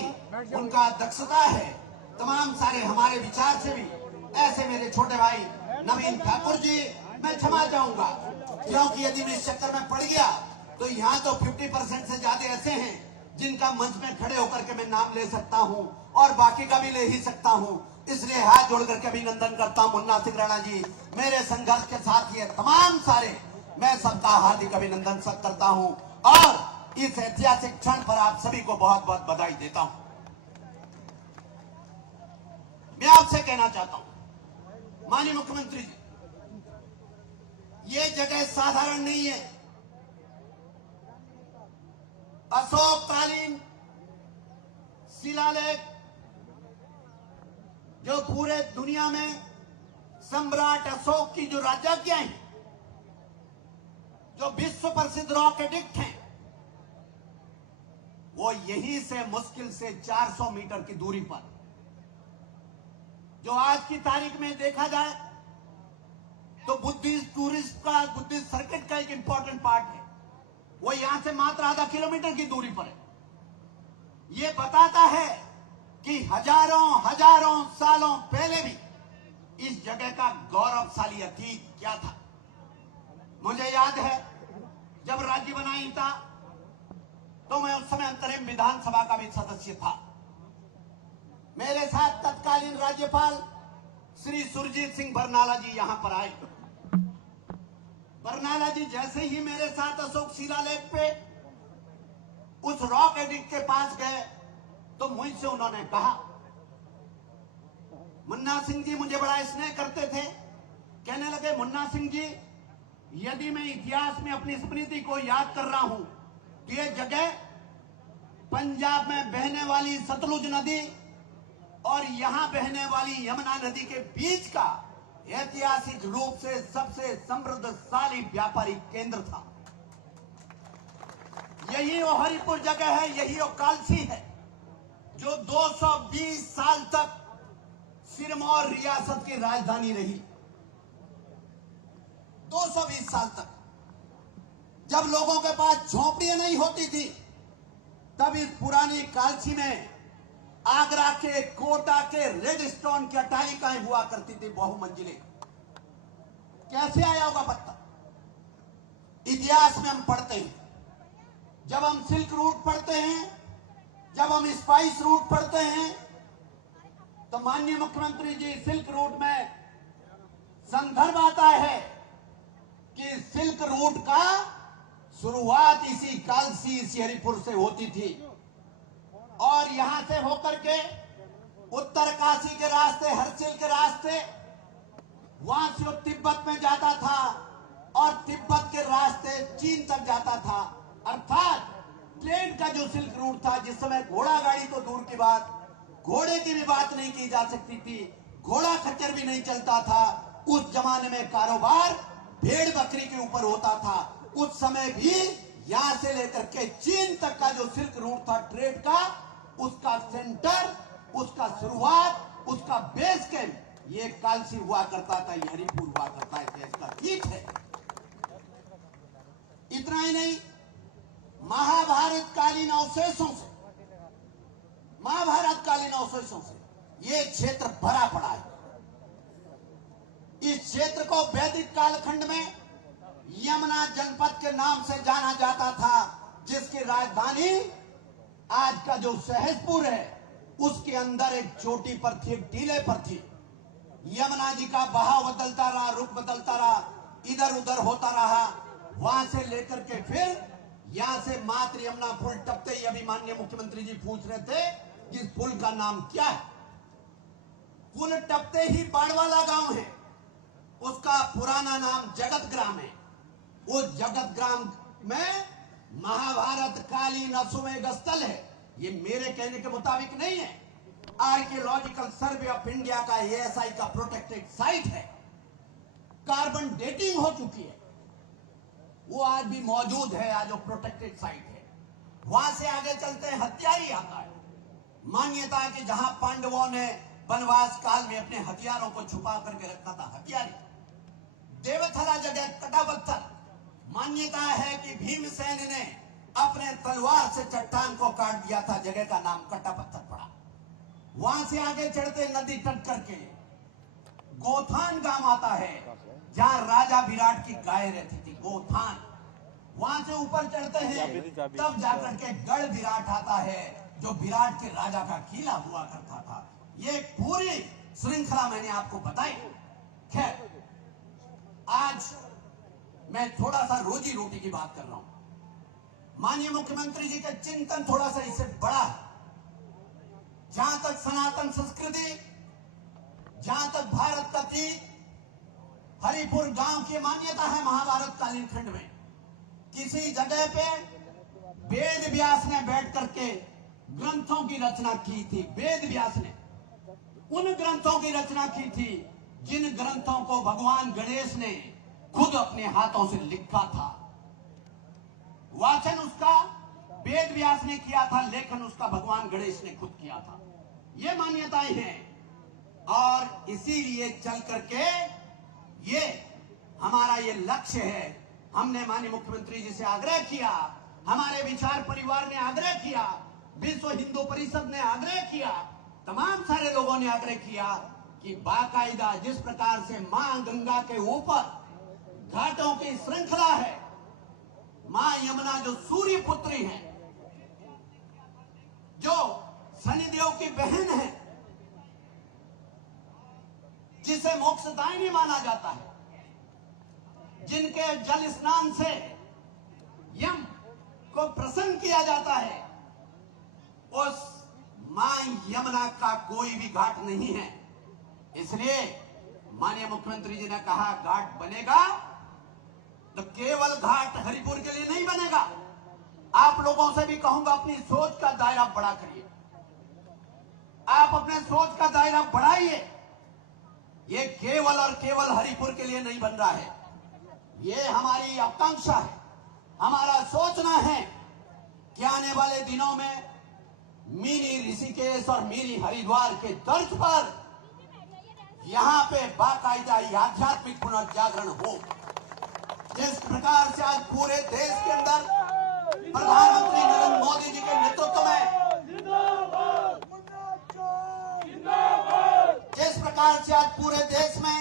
उनका दक्षता है, तमाम सारे हमारे विचार से भी, ऐसे मेरे छोटे भाई नवीन ठाकुर जी, मैं क्षमा चाहूंगा, क्योंकि यदि मैं इस चक्कर में पड़ गया तो यहाँ तो 50% से ज्यादा ऐसे हैं जिनका मंच में खड़े होकर के मैं नाम ले सकता हूँ, और बाकी का भी ले ही सकता हूँ। इसलिए हाथ जोड़ करके अभिनंदन करता हूँ मुन्ना सिंह राणा जी, मेरे संघर्ष के साथ ये तमाम सारे, मैं सबका हार्दिक अभिनंदन करता हूँ, और इस ऐतिहासिक क्षण पर आप सभी को बहुत बहुत बधाई देता हूँ। मैं आपसे कहना चाहता हूँ माननीय मुख्यमंत्री जी, ये जगह साधारण नहीं है। अशोककालीन शिलालेख, जो पूरे दुनिया में सम्राट अशोक की जो राजज्ञा है, जो विश्व प्रसिद्ध रॉक एडिक्ट हैं, वो यहीं से मुश्किल से 400 मीटर की दूरी पर, जो आज की तारीख में देखा जाए तो बुद्धिस्ट टूरिस्ट का, बुद्धिस्ट सर्किट का एक इंपॉर्टेंट पार्ट है, वो यहां से मात्र आधा किलोमीटर की दूरी पर है। ये बताता है कि हजारों सालों पहले भी इस जगह का गौरवशाली अतीत क्या था। मुझे याद है जब राज्य बनाई था तो मैं उस समय अंतरिम विधानसभा का भी सदस्य था। मेरे साथ तत्कालीन राज्यपाल श्री सुरजीत सिंह बरनाला जी यहां पर आए। बरनाला जी जैसे ही मेरे साथ अशोक शिलालेख पे उस रॉक एडिक्ट के पास गए तो मुझसे उन्होंने कहा, मुन्ना सिंह जी मुझे बड़ा स्नेह करते थे। कहने लगे, मुन्ना सिंह जी, यदि मैं इतिहास में अपनी स्मृति को याद कर रहा हूं तो ये जगह पंजाब में बहने वाली सतलुज नदी और यहां बहने वाली यमुना नदी के बीच का ऐतिहासिक रूप से सबसे समृद्धशाली व्यापारिक केंद्र था। यही वो हरिपुर जगह है, यही वो कालसी है जो 220 साल तक सिरमौर रियासत की राजधानी रही। 220 साल तक जब लोगों के पास झोपड़ियां नहीं होती थी, तब इस पुरानी कालसी में आगरा के कोटा के रेड स्टोन की अट्टालिकाएं हुआ करती थी, बहुमंजिले। कैसे आया होगा पत्ता? इतिहास में हम पढ़ते हैं, जब हम सिल्क रूट पढ़ते हैं, जब हम स्पाइस रूट पढ़ते हैं, तो माननीय मुख्यमंत्री जी सिल्क रूट में संदर्भ आता है कि सिल्क रूट का शुरुआत इसी कालसी, इसी हरिपुर से होती थी और यहां से होकर के उत्तर काशी के रास्ते, हरसिल के रास्ते, वहां से वो तिब्बत में जाता था और तिब्बत के रास्ते चीन तक जाता था। अर्थात ट्रेन का जो सिल्क रूट था, जिस समय घोड़ा गाड़ी तो दूर की बात, घोड़े की भी बात नहीं की जा सकती थी, घोड़ा खच्चर भी नहीं चलता था। उस जमाने में कारोबार भेड़ बकरी के ऊपर होता था। उस समय भी यहां से लेकर के चीन तक का जो सिल्क रूट था ट्रेड का, उसका सेंटर, उसका शुरुआत, उसका बेस कैंप ये कालसी हुआ करता था, ये हरिपुर हुआ करता है। देश का ठीक है। इतना ही नहीं, महाभारत कालीन अवशेषों से, महाभारत कालीन अवशेषों से ये क्षेत्र भरा पड़ा है। इस क्षेत्र को वैदिक कालखंड में यमुना जनपद के नाम से जाना जाता था, जिसकी राजधानी आज का जो सहसपुर है उसके अंदर एक चोटी पर थी, एक टीले पर थी। यमुना जी का बहाव बदलता रहा, रुख बदलता रहा, इधर उधर होता रहा। वहां से लेकर के फिर यहां से मात्र यमुना पुल टपते ही, अभी माननीय मुख्यमंत्री जी पूछ रहे थे इस पुल का नाम क्या है। पुल टपते ही बाड़वाला गांव है, उसका पुराना नाम जगत ग्राम है। उस जगत ग्राम में महाभारत कालीन अश्वमेध स्थल है। ये मेरे कहने के मुताबिक नहीं है, आर्कियोलॉजिकल सर्वे ऑफ इंडिया का एएसआई का प्रोटेक्टेड साइट है। कार्बन डेटिंग हो चुकी है, वो आज भी मौजूद है, आज वो प्रोटेक्टेड साइट है। वहां से आगे चलते हैं, हथियारी आता है। मान्यता है कि जहां पांडवों ने वनवास काल में अपने हथियारों को छुपा करके रखा था, हथियारी। देवथला जगह कटापत्थर, मान्यता है कि भीमसेन ने अपने तलवार से चट्टान को काट दिया था, जगह का नाम कटापत्थर पड़ा। वहां से आगे चढ़ते नदी तट करके गोथान गांव आता है, जहां राजा विराट की गाय रहती थी, गोथान। वहां से ऊपर चढ़ते हैं, तब जाकर के गढ़ विराट आता है, जो विराट के राजा का किला हुआ करता था। ये पूरी श्रृंखला मैंने आपको बताई। खैर, आज मैं थोड़ा सा रोजी रोटी की बात कर रहा हूं। माननीय मुख्यमंत्री जी का चिंतन थोड़ा सा इससे बड़ा है। जहां तक सनातन संस्कृति, जहां तक भारत का तीर, हरिपुर गांव की मान्यता है महाभारत कालीन खंड में किसी जगह पे वेद व्यास ने बैठ करके ग्रंथों की रचना की थी। वेद व्यास ने उन ग्रंथों की रचना की थी जिन ग्रंथों को भगवान गणेश ने खुद अपने हाथों से लिखा था। वाचन उसका वेद व्यास ने किया था, लेखन उसका भगवान गणेश ने खुद किया था। ये मान्यताएं हैं और इसीलिए चल करके ये हमारा ये लक्ष्य है। हमने माननीय मुख्यमंत्री जी से आग्रह किया, हमारे विचार परिवार ने आग्रह किया, विश्व हिंदू परिषद ने आग्रह किया, तमाम सारे लोगों ने आग्रह किया कि बाकायदा जिस प्रकार से मां गंगा के ऊपर घाटों की श्रृंखला है, मां यमुना जो सूर्य पुत्री है, जो शनिदेव की बहन है, जिसे मोक्षदायिनी माना जाता है, जिनके जल स्नान से यम को प्रसन्न किया जाता है, उस मां यमुना का कोई भी घाट नहीं है। इसलिए माननीय मुख्यमंत्री जी ने कहा घाट बनेगा तो केवल घाट हरिपुर के लिए नहीं बनेगा। आप लोगों से भी कहूंगा, अपनी सोच का दायरा बड़ा करिए, आप अपने सोच का दायरा बढ़ाइए। ये केवल और केवल हरिपुर के लिए नहीं बन रहा है, ये हमारी आकांक्षा है, हमारा सोचना है कि आने वाले दिनों में मिनी ऋषिकेश और मिनी हरिद्वार के तर्ज पर यहां पे बाकायदा आध्यात्मिक पुनर्जागरण हो। जिस प्रकार से आज पूरे देश के अंदर प्रधानमंत्री नरेंद्र मोदी जी के नेतृत्व में, जिस प्रकार से आज पूरे देश में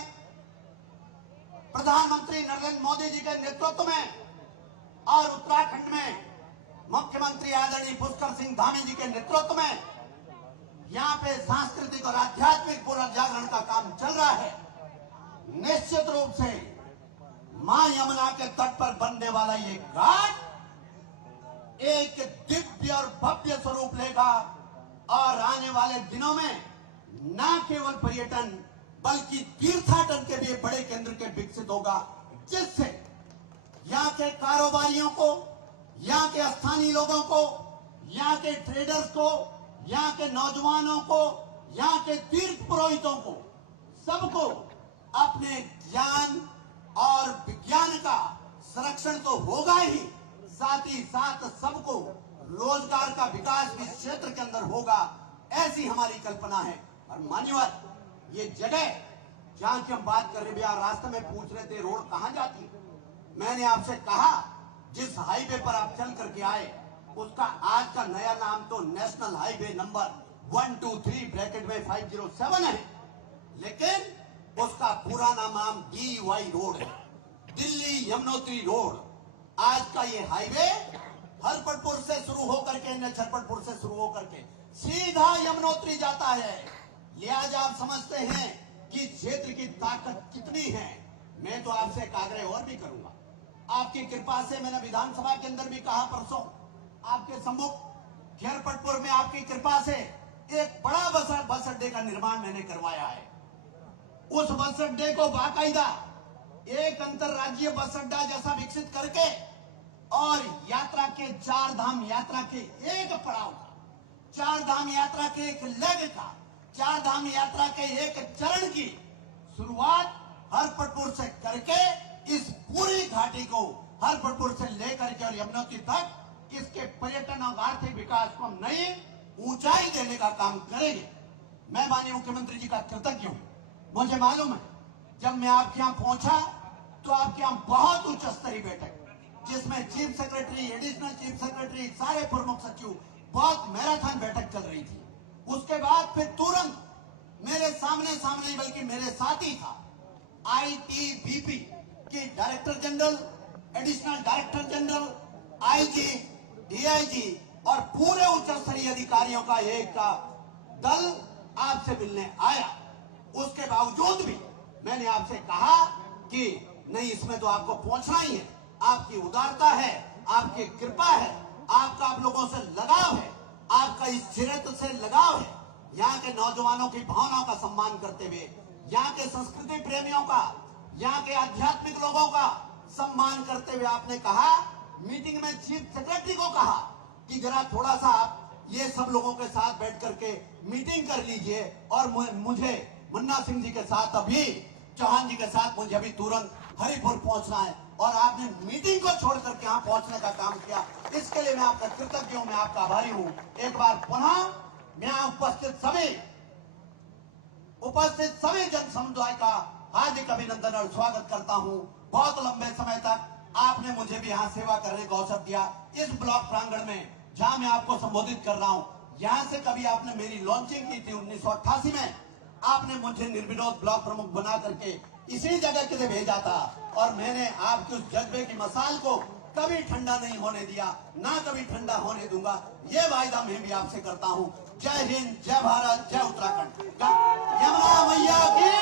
प्रधानमंत्री नरेंद्र मोदी जी के नेतृत्व में और उत्तराखंड में मुख्यमंत्री आदरणीय पुष्कर सिंह धामी जी के नेतृत्व में यहाँ पे सांस्कृतिक और आध्यात्मिक पुनर्जागरण का काम चल रहा है, निश्चित रूप से मां यमुना के तट पर बनने वाला ये घाट एक दिव्य और भव्य स्वरूप लेगा और आने वाले दिनों में न केवल पर्यटन बल्कि तीर्थाटन के भी बड़े केंद्र के विकसित होगा, जिससे यहाँ के कारोबारियों को, यहाँ के स्थानीय लोगों को, यहाँ के ट्रेडर्स को, यहाँ के नौजवानों को, यहाँ के तीर्थ पुरोहितों को, सबको अपने ज्ञान और विज्ञान का संरक्षण तो होगा ही, साथ ही साथ सबको रोजगार का विकास भी क्षेत्र के अंदर होगा, ऐसी हमारी कल्पना है। और मान्यवर, ये जगह जहां की हम बात कर रहे हैं, रास्ते में पूछ रहे थे रोड कहां जाती है, मैंने आपसे कहा जिस हाईवे पर आप चल करके आए उसका आज का नया नाम तो नेशनल हाईवे नंबर 123 ब्रैकेट में 507 है, लेकिन उसका पुराना नाम DY रोड है, दिल्ली यमुनोत्री रोड। आज का ये हाईवे हरपटपुर से शुरू होकर के, छरपटपुर से शुरू होकर के सीधा यमुनोत्री जाता है। लिहाजा आप समझते हैं कि क्षेत्र की ताकत कितनी है। मैं तो आपसे एक आग्रह और भी करूंगा, आपकी कृपा से, मैंने विधानसभा के अंदर भी कहा परसों आपके सम्मुख, खैरपटपुर में आपकी कृपा से एक बड़ा बस अड्डे का निर्माण मैंने करवाया है। उस बस अड्डे को बाकायदा एक अंतरराज्यीय बस अड्डा जैसा विकसित करके और यात्रा के 4 धाम यात्रा के एक पड़ाव का, 4 धाम यात्रा के एक लेग का, 4 धाम यात्रा के एक चरण की शुरुआत हरपटपुर से करके इस पूरी घाटी को हरपटपुर से लेकर के और यमुनोत्री तक इसके पर्यटन और आर्थिक विकास को हम नई ऊंचाई देने का काम करेंगे। मैं माननीय मुख्यमंत्री जी का कृतज्ञ हूं। मुझे मालूम है जब मैं आपके यहाँ पहुंचा तो आपके यहाँ बहुत उच्च स्तरीय बैठक, जिसमें chief secretary, additional chief secretary, सारे प्रमुख सचिव, बहुत मैराथन बैठक चल रही थी। उसके बाद फिर तुरंत मेरे सामने नहीं बल्कि मेरे साथ ही था ITBP की director general, additional director general, IG, DIG और पूरे उच्च स्तरीय अधिकारियों का एक दल आपसे मिलने आया। उसके बावजूद भी मैंने आपसे कहा कि नहीं, इसमें तो आपको पहुंचना ही है, आपकी उदारता है, आपकी कृपा है, आपका आप लोगों से लगाव है, आपका इस क्षेत्र से लगाव है। यहाँ के नौजवानों की भावनाओं का सम्मान करते हुए, यहाँ के संस्कृति प्रेमियों का, यहाँ के आध्यात्मिक लोगों का सम्मान करते हुए आपने कहा, मीटिंग में चीफ सेक्रेटरी को कहा कि जरा थोड़ा सा आप ये सब लोगों के साथ बैठ करके मीटिंग कर लीजिए और मुझे मुन्ना सिंह जी के साथ, अभी चौहान जी के साथ मुझे अभी तुरंत हरिपुर पहुंचना है। और आपने मीटिंग को छोड़ करके यहाँ पहुंचने का काम किया, इसके लिए मैं आपका कृतज्ञ हूँ, मैं आपका आभारी हूँ। एक बार पुनः मैं उपस्थित सभी जन समुदाय का हार्दिक अभिनंदन और स्वागत करता हूँ। बहुत लंबे समय तक आपने मुझे भी यहाँ सेवा करने का अवसर दिया। इस ब्लॉक प्रांगण में जहाँ मैं आपको संबोधित कर रहा हूँ, यहाँ से कभी आपने मेरी लॉन्चिंग की थी 1988 में, आपने मुझे निर्विरोध ब्लॉक प्रमुख बना करके इसी जगह के लिए भेजा था और मैंने आपके उस जज्बे की मसाल को कभी ठंडा नहीं होने दिया, ना कभी ठंडा होने दूंगा। ये वायदा मैं भी आपसे करता हूँ। जय हिंद, जय भारत, जय उत्तराखंड। यमुना मैया की,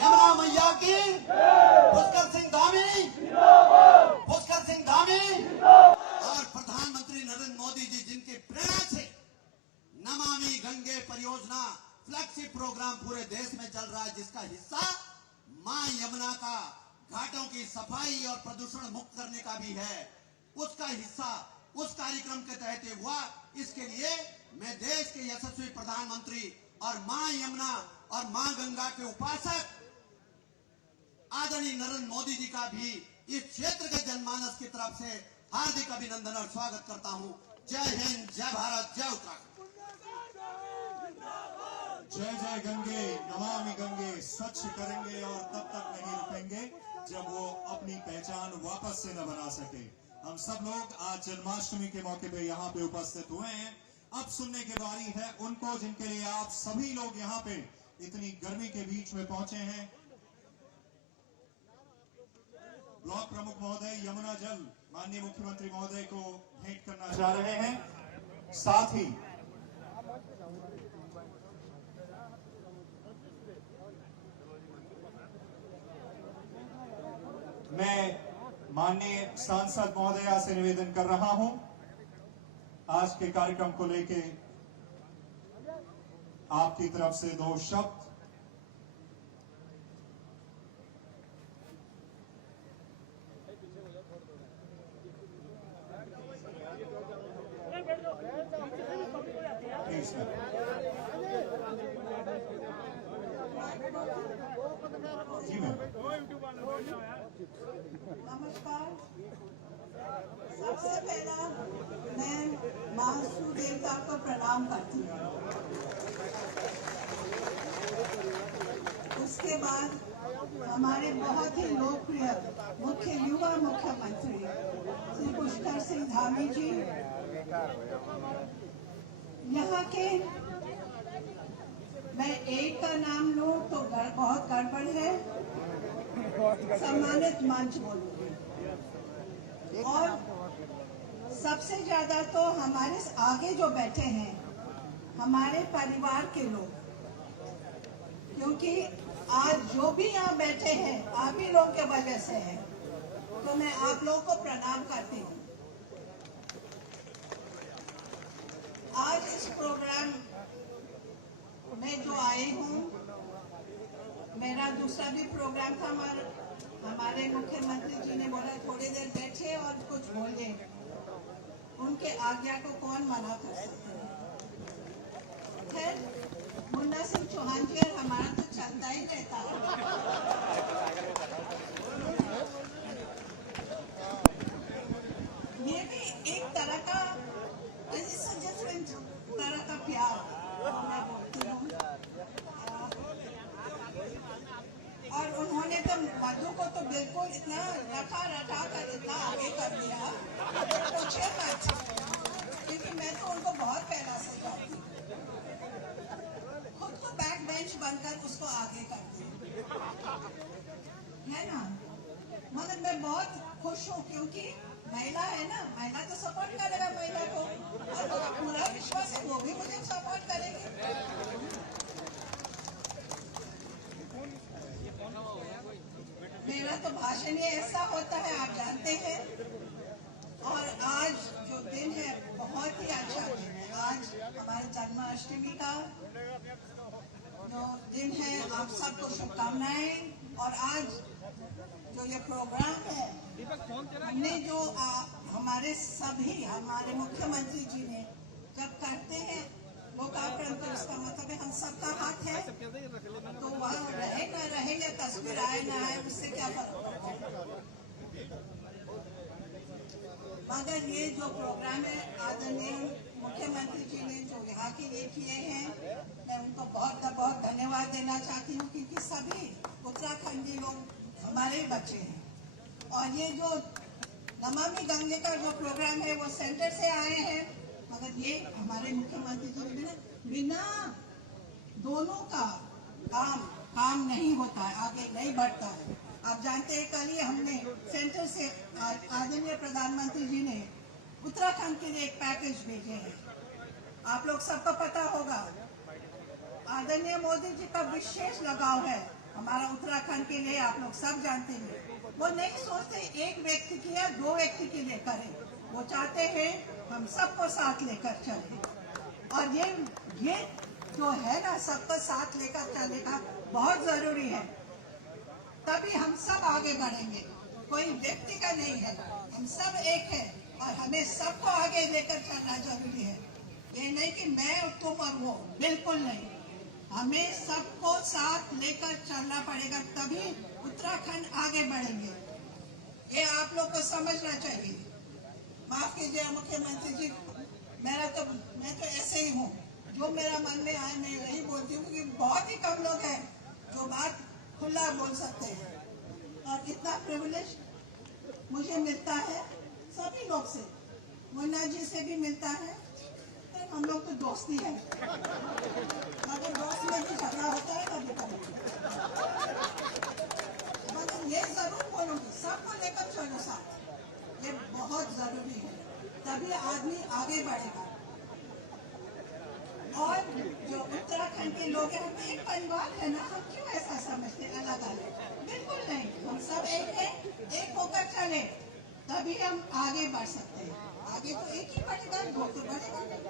यमुना मैया की, पुष्कर सिंह धामी योजना, फ्लैगशिप प्रोग्राम पूरे देश में चल रहा है, जिसका हिस्सा मां यमुना का घाटों की सफाई और प्रदूषण मुक्त करने का भी है। उसका हिस्सा उस कार्यक्रम के तहत हुआ। इसके लिए मैं देश के यशस्वी प्रधानमंत्री और मां यमुना और मां गंगा के उपासक आदरणीय नरेंद्र मोदी जी का भी इस क्षेत्र के जनमानस की तरफ से हार्दिक अभिनंदन और स्वागत करता हूं। जय हिंद, जय भारत, जय उत्तराखंड। जय जय गंगे, नमामि गंगे स्वच्छ करेंगे और तब तक नहीं रुकेंगे जब वो अपनी पहचान वापस से न बना सके। हम सब लोग आज जन्माष्टमी के मौके पे यहाँ पे उपस्थित हुए हैं। अब सुनने की बारी है उनको, जिनके लिए आप सभी लोग यहाँ पे इतनी गर्मी के बीच में पहुंचे हैं। ब्लॉक प्रमुख महोदय यमुना जल माननीय मुख्यमंत्री महोदय को भेंट करना जा रहे हैं। साथ ही मैं माननीय सांसद महोदया से निवेदन कर रहा हूं, आज के कार्यक्रम को लेके आपकी तरफ से 2 शब्द। Please sir. जी मैम। नमस्कार। सबसे पहला मैं महासू देवता को प्रणाम करती हूँ। उसके बाद हमारे बहुत ही लोकप्रिय युवा मुख्यमंत्री श्री पुष्कर सिंह धामी जी, यहाँ के मैं एक का नाम लूं तो बहुत गड़बड़ है, सम्मानित मंच बोलूंगी। और सबसे ज्यादा तो हमारे आगे जो बैठे हैं हमारे परिवार के लोग, क्योंकि आज जो भी यहाँ बैठे हैं आप ही लोगों के वजह से है, तो मैं आप लोगों को प्रणाम करती हूँ। आज इस प्रोग्राम में जो आई हूँ, मेरा दूसरा भी प्रोग्राम था, हमारे मुख्यमंत्री जी ने बोला थोड़ी देर बैठे और कुछ बोले। उनके आज्ञा को कौन मना कर सकते हैं। खैर, मुन्ना सिंह चौहान जी और हमारा तो चलता ही रहता है। ये भी एक तरह का डिफरेंट तरह का प्यार मैं बोलती हूँ। और उन्होंने तो मधु को तो बिल्कुल इतना रटा कर इतना आगे कर दिया, पूछे मत, क्योंकि मैं तो उनको बहुत पहला से जानती हूँ। खुद को बैक बेंच बनकर उसको आगे कर दिया, है ना। मगर मैं बहुत खुश हूँ, क्योंकि महिला है ना, महिला तो सपोर्ट करेगा महिला को, और मुझे पूरा विश्वास है वो भी मुझे सपोर्ट करेगी। मेरा तो भाषण ही ऐसा होता है, आप जानते हैं। और आज जो दिन है बहुत ही अच्छा दिन है। आज हमारे जन्माष्टमी का जो दिन है, आप सबको शुभकामनाएं। और आज जो ये प्रोग्राम है, हमने जो हमारे मुख्यमंत्री जी ने जब करते हैं लोकार्पण, तो इसका मतलब है हम सबका हाथ है, तो वहाँ रहे ना रहे या तस्वीर आए ना आए, उससे क्या फर्क पड़ता है। मगर ये जो प्रोग्राम है आदरणीय मुख्यमंत्री जी ने जो यहाँ के लिए किए हैं, मैं उनको बहुत बहुत धन्यवाद देना चाहती हूँ, क्योंकि सभी उत्तराखंडी लोग हमारे बच्चे हैं। और ये जो नमामि गंगे का जो प्रोग्राम है वो सेंटर से आए हैं, मगर ये हमारे मुख्यमंत्री जी ने बिना दोनों का काम नहीं होता है, आगे नहीं बढ़ता है। आप जानते हैं कल ही हमने सेंटर से आदरणीय प्रधानमंत्री जी ने उत्तराखंड के लिए एक पैकेज भेजे हैं। आप लोग सबको पता होगा, आदरणीय मोदी जी का विशेष लगाव है हमारा उत्तराखंड के लिए, आप लोग सब जानते हैं। वो नहीं सोचते एक व्यक्ति की या 2 व्यक्ति के लिए करें, वो चाहते हैं हम सबको साथ लेकर चले। और ये जो है ना सबको साथ लेकर चलने का बहुत जरूरी है, तभी हम सब आगे बढ़ेंगे। कोई व्यक्ति का नहीं है, हम सब एक है और हमें सबको आगे लेकर चलना जरूरी है। ये नहीं कि मैं तुम और वो, बिल्कुल नहीं। हमें सबको साथ लेकर चलना पड़ेगा, तभी उत्तराखंड आगे बढ़ेंगे। ये आप लोग को समझना चाहिए। माफ कीजिए मुख्यमंत्री जी, मैं तो ऐसे ही हूँ, जो मेरा मन में आए मैं यही बोलती हूँ, क्योंकि बहुत ही कम लोग हैं जो बात खुला बोल सकते हैं। और इतना प्रिविलेज मुझे मिलता है सभी लोग से, मुन्ना जी से भी मिलता है। तो हम लोग तो दोस्ती है, मगर दोस्त में भी झगड़ा होता है कभी कभी। मगर ये जरूर बोलूंगी, सबको लेकर चलो साथ, ये बहुत जरूरी है, तभी आदमी आगे बढ़ेगा। और जो उत्तराखंड के लोग हैं, हम एक परिवार है ना, हम क्यों ऐसा समझते हैं अलग अलग? बिल्कुल नहीं, हम सब एक हैं, एक होकर चले तभी हम आगे बढ़ सकते हैं। आगे तो एक ही बढ़ेगा, दो तो बढ़ेगा नहीं।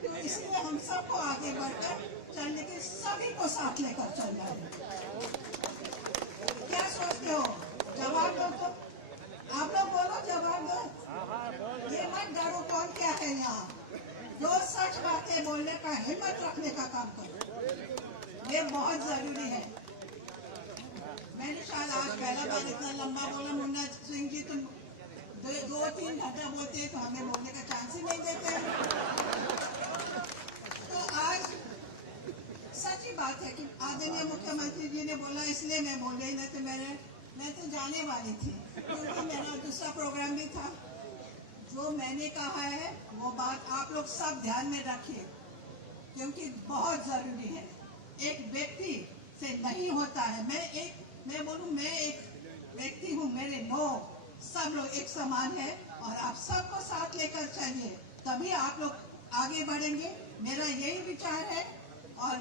तो इसलिए हम सबको आगे बढ़कर चलने के, सभी को साथ लेकर चलना है। क्या सोचते हो? जवाब दो तो, आप लोग बोलो, जवाब दो। ये मत डरो, कौन क्या है यहाँ। जो सच बातें बोलने का हिम्मत रखने का काम करो, ये बहुत जरूरी है। मैंने शायद आज पहला बार इतना लंबा बोला। मुन्ना सिंह जी तुम 2-3 घंटा बोलते हैं तो हमें बोलने का चांस ही नहीं देते हैं। तो आज सच्ची बात है कि आदरणीय मुख्यमंत्री जी ने बोला, इसलिए मैं बोल रही, नहीं तो मैं तो जाने वाली थी, क्योंकि मेरा दूसरा प्रोग्राम भी था। जो मैंने कहा है वो बात आप लोग सब ध्यान में रखिए, क्योंकि बहुत जरूरी है। एक व्यक्ति से नहीं होता है। मैं बोलूं, मैं एक व्यक्ति हूँ, मेरे लोग सब लोग एक समान है, और आप सबको साथ लेकर चलिए, तभी आप लोग आगे बढ़ेंगे। मेरा यही विचार है, और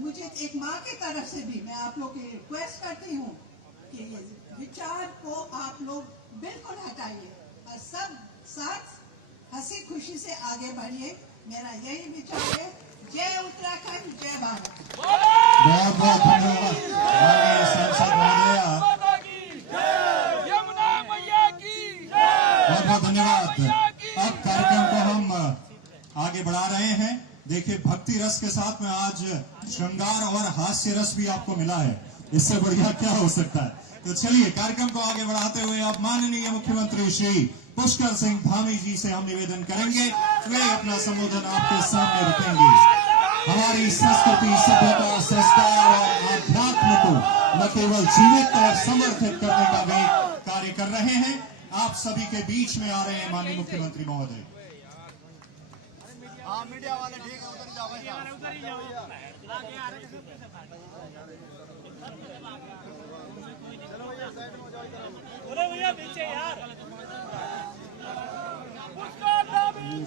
मुझे एक माँ की तरफ से भी मैं आप लोग की रिक्वेस्ट करती हूँ कि ये विचार को आप लोग बिल्कुल हटाइए और सब साथ हंसी खुशी से आगे बढ़िए। मेरा यही विचार है। जय उत्तराखंड, जय भारत। बहुत बहुत धन्यवाद माननीय सांसद महोदया, बहुत बहुत धन्यवाद। अब कार्यक्रम को हम आगे बढ़ा रहे हैं। देखिए, भक्ति रस के साथ में आज श्रृंगार और हास्य रस भी आपको मिला है, इससे बढ़िया क्या हो सकता है। तो चलिए कार्यक्रम को आगे बढ़ाते हुए अब माननीय मुख्यमंत्री श्री पुष्कर सिंह धामी जी से हम निवेदन करेंगे, वे अपना संबोधन आपके सामने रखेंगे। हमारी संस्कृति, सभ्यता, संस्कार और अध्यात्म को न केवल जीवित और समर्थित करने का भी कार्य कर रहे हैं। आप सभी के बीच में आ रहे हैं माननीय मुख्यमंत्री महोदय। मीडिया वाले ठीक है, उधर ही जाओ।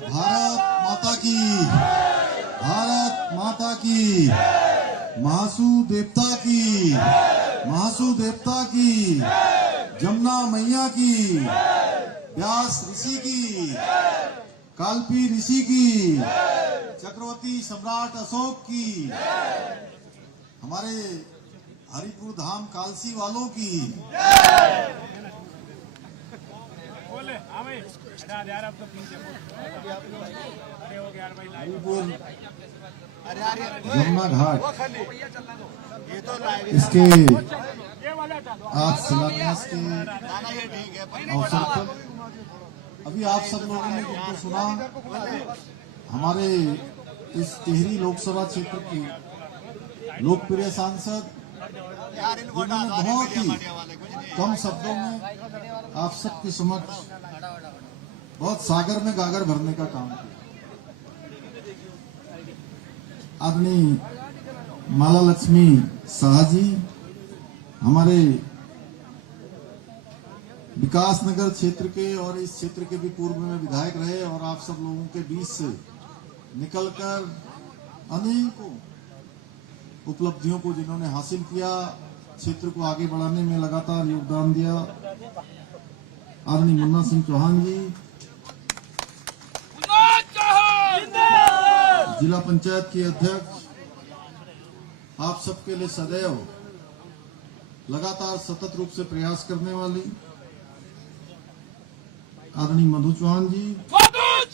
भारत माता की, भारत माता की, महासू देवता की, महासू देवता की, जमुना मैया की, व्यास ऋषि की, कालपी ऋषि की, चक्रवर्ती सम्राट अशोक की, हमारे हरिपुर धाम कालसी वालों की, यमुना घाट इसके आज शिलान्यास के अवसर पर अभी आप सब लोगों ने जिनको सुना, हमारे इस टिहरी लोकसभा क्षेत्र की लोकप्रिय सांसद जिन्होंने बहुत ही कम शब्दों में आप सबके समक्ष बहुत सागर में गागर भरने का काम किया। आदरणीय माला लक्ष्मी शाह जी हमारे विकास नगर क्षेत्र के और इस क्षेत्र के भी पूर्व में विधायक रहे, और आप सब लोगों के बीच से निकलकर अनेकों उपलब्धियों को जिन्होंने हासिल किया, क्षेत्र को आगे बढ़ाने में लगातार योगदान दिया, आदरणीय मुन्ना सिंह चौहान जी, जिला पंचायत के अध्यक्ष आप सबके लिए सदैव लगातार सतत रूप से प्रयास करने वाली आदरणीय मधु चौहान जी, भारतीय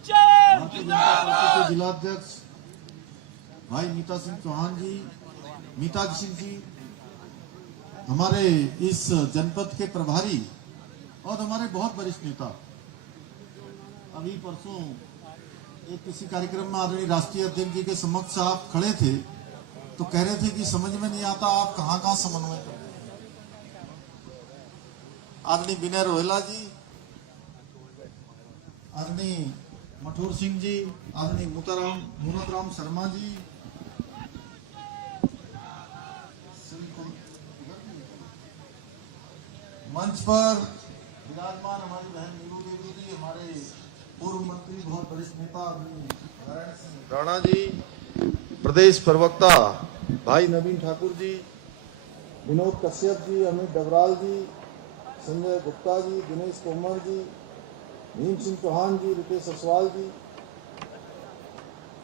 जनता पार्टी के जिलाध्यक्ष भाई मीता सिंह चौहान जी, मीता सिंह जी, हमारे इस जनपद के प्रभारी और हमारे बहुत वरिष्ठ नेता। अभी परसों एक किसी कार्यक्रम में आदरणीय राष्ट्रीय अध्यक्ष जी के समक्ष आप खड़े थे तो कह रहे थे कि समझ में नहीं आता आप कहां समन्वय करते हैं। आदरणीय विनय रोहेला जी, आदरणीय मठूर सिंह जी, आदरणीय मुनतराम शर्मा जी, मंच पर विराजमान हमारी बहन नीलू देवी जी, हमारे पूर्व मंत्री बहुत वरिष्ठ नेता नारायण सिंह राणा जी, प्रदेश प्रवक्ता भाई नवीन ठाकुर जी, विनोद कश्यप जी, अमित डबराल जी, संजय गुप्ता जी, दिनेश तोमर जी, भीम सिंह चौहान जी, रितेश असवाल जी,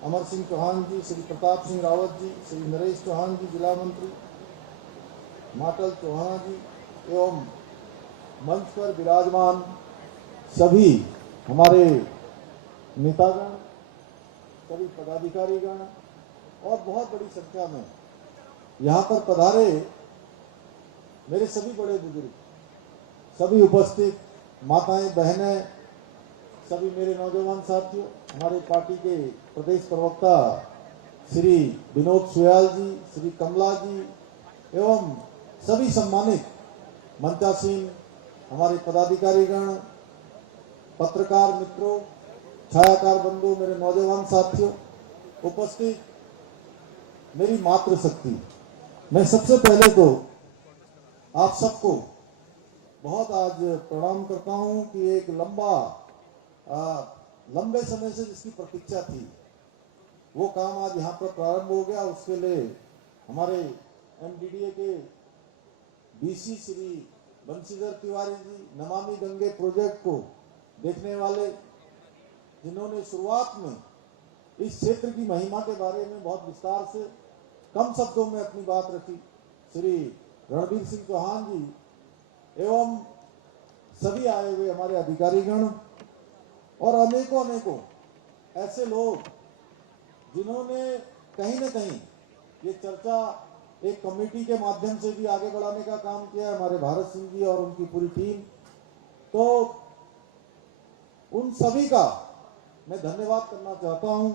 अमर सिंह चौहान जी, श्री प्रताप सिंह रावत जी, श्री नरेश चौहान जी जिला मंत्री, माटल चौहान जी एवं मंच पर विराजमान सभी हमारे नेतागण, सभी पदाधिकारीगण और बहुत बड़ी संख्या में यहाँ पर पधारे मेरे सभी बड़े बुजुर्ग, सभी उपस्थित माताएं, बहनें, सभी मेरे नौजवान साथियों, हमारे पार्टी के प्रदेश प्रवक्ता श्री विनोद सुयाल जी, श्री कमला जी एवं सभी सम्मानित मंचासीन हमारे पदाधिकारीगण, पत्रकार मित्रों, छायाकार बंधु, मेरे नौजवान साथियों, उपस्थित मेरी मातृशक्ति, मैं सबसे पहले तो आप सबको बहुत आज प्रणाम करता हूं कि एक लंबे समय से जिसकी प्रतीक्षा थी वो काम आज यहाँ पर प्रारंभ हो गया। उसके लिए हमारे एमडीडीए के बीसी श्री बंशीधर तिवारी जी, नमामि गंगे प्रोजेक्ट को देखने वाले, जिन्होंने शुरुआत में इस क्षेत्र की महिमा के बारे में बहुत विस्तार से कम शब्दों में अपनी बात रखी, श्री रणबीर सिंह चौहान जी एवं सभी आए हुए हमारे अधिकारीगण और अनेकों ऐसे लोग जिन्होंने कहीं न कहीं ये चर्चा एक कमेटी के माध्यम से भी आगे बढ़ाने का काम किया, हमारे भारत सिंह जी और उनकी पूरी टीम। तो उन सभी का मैं धन्यवाद करना चाहता हूं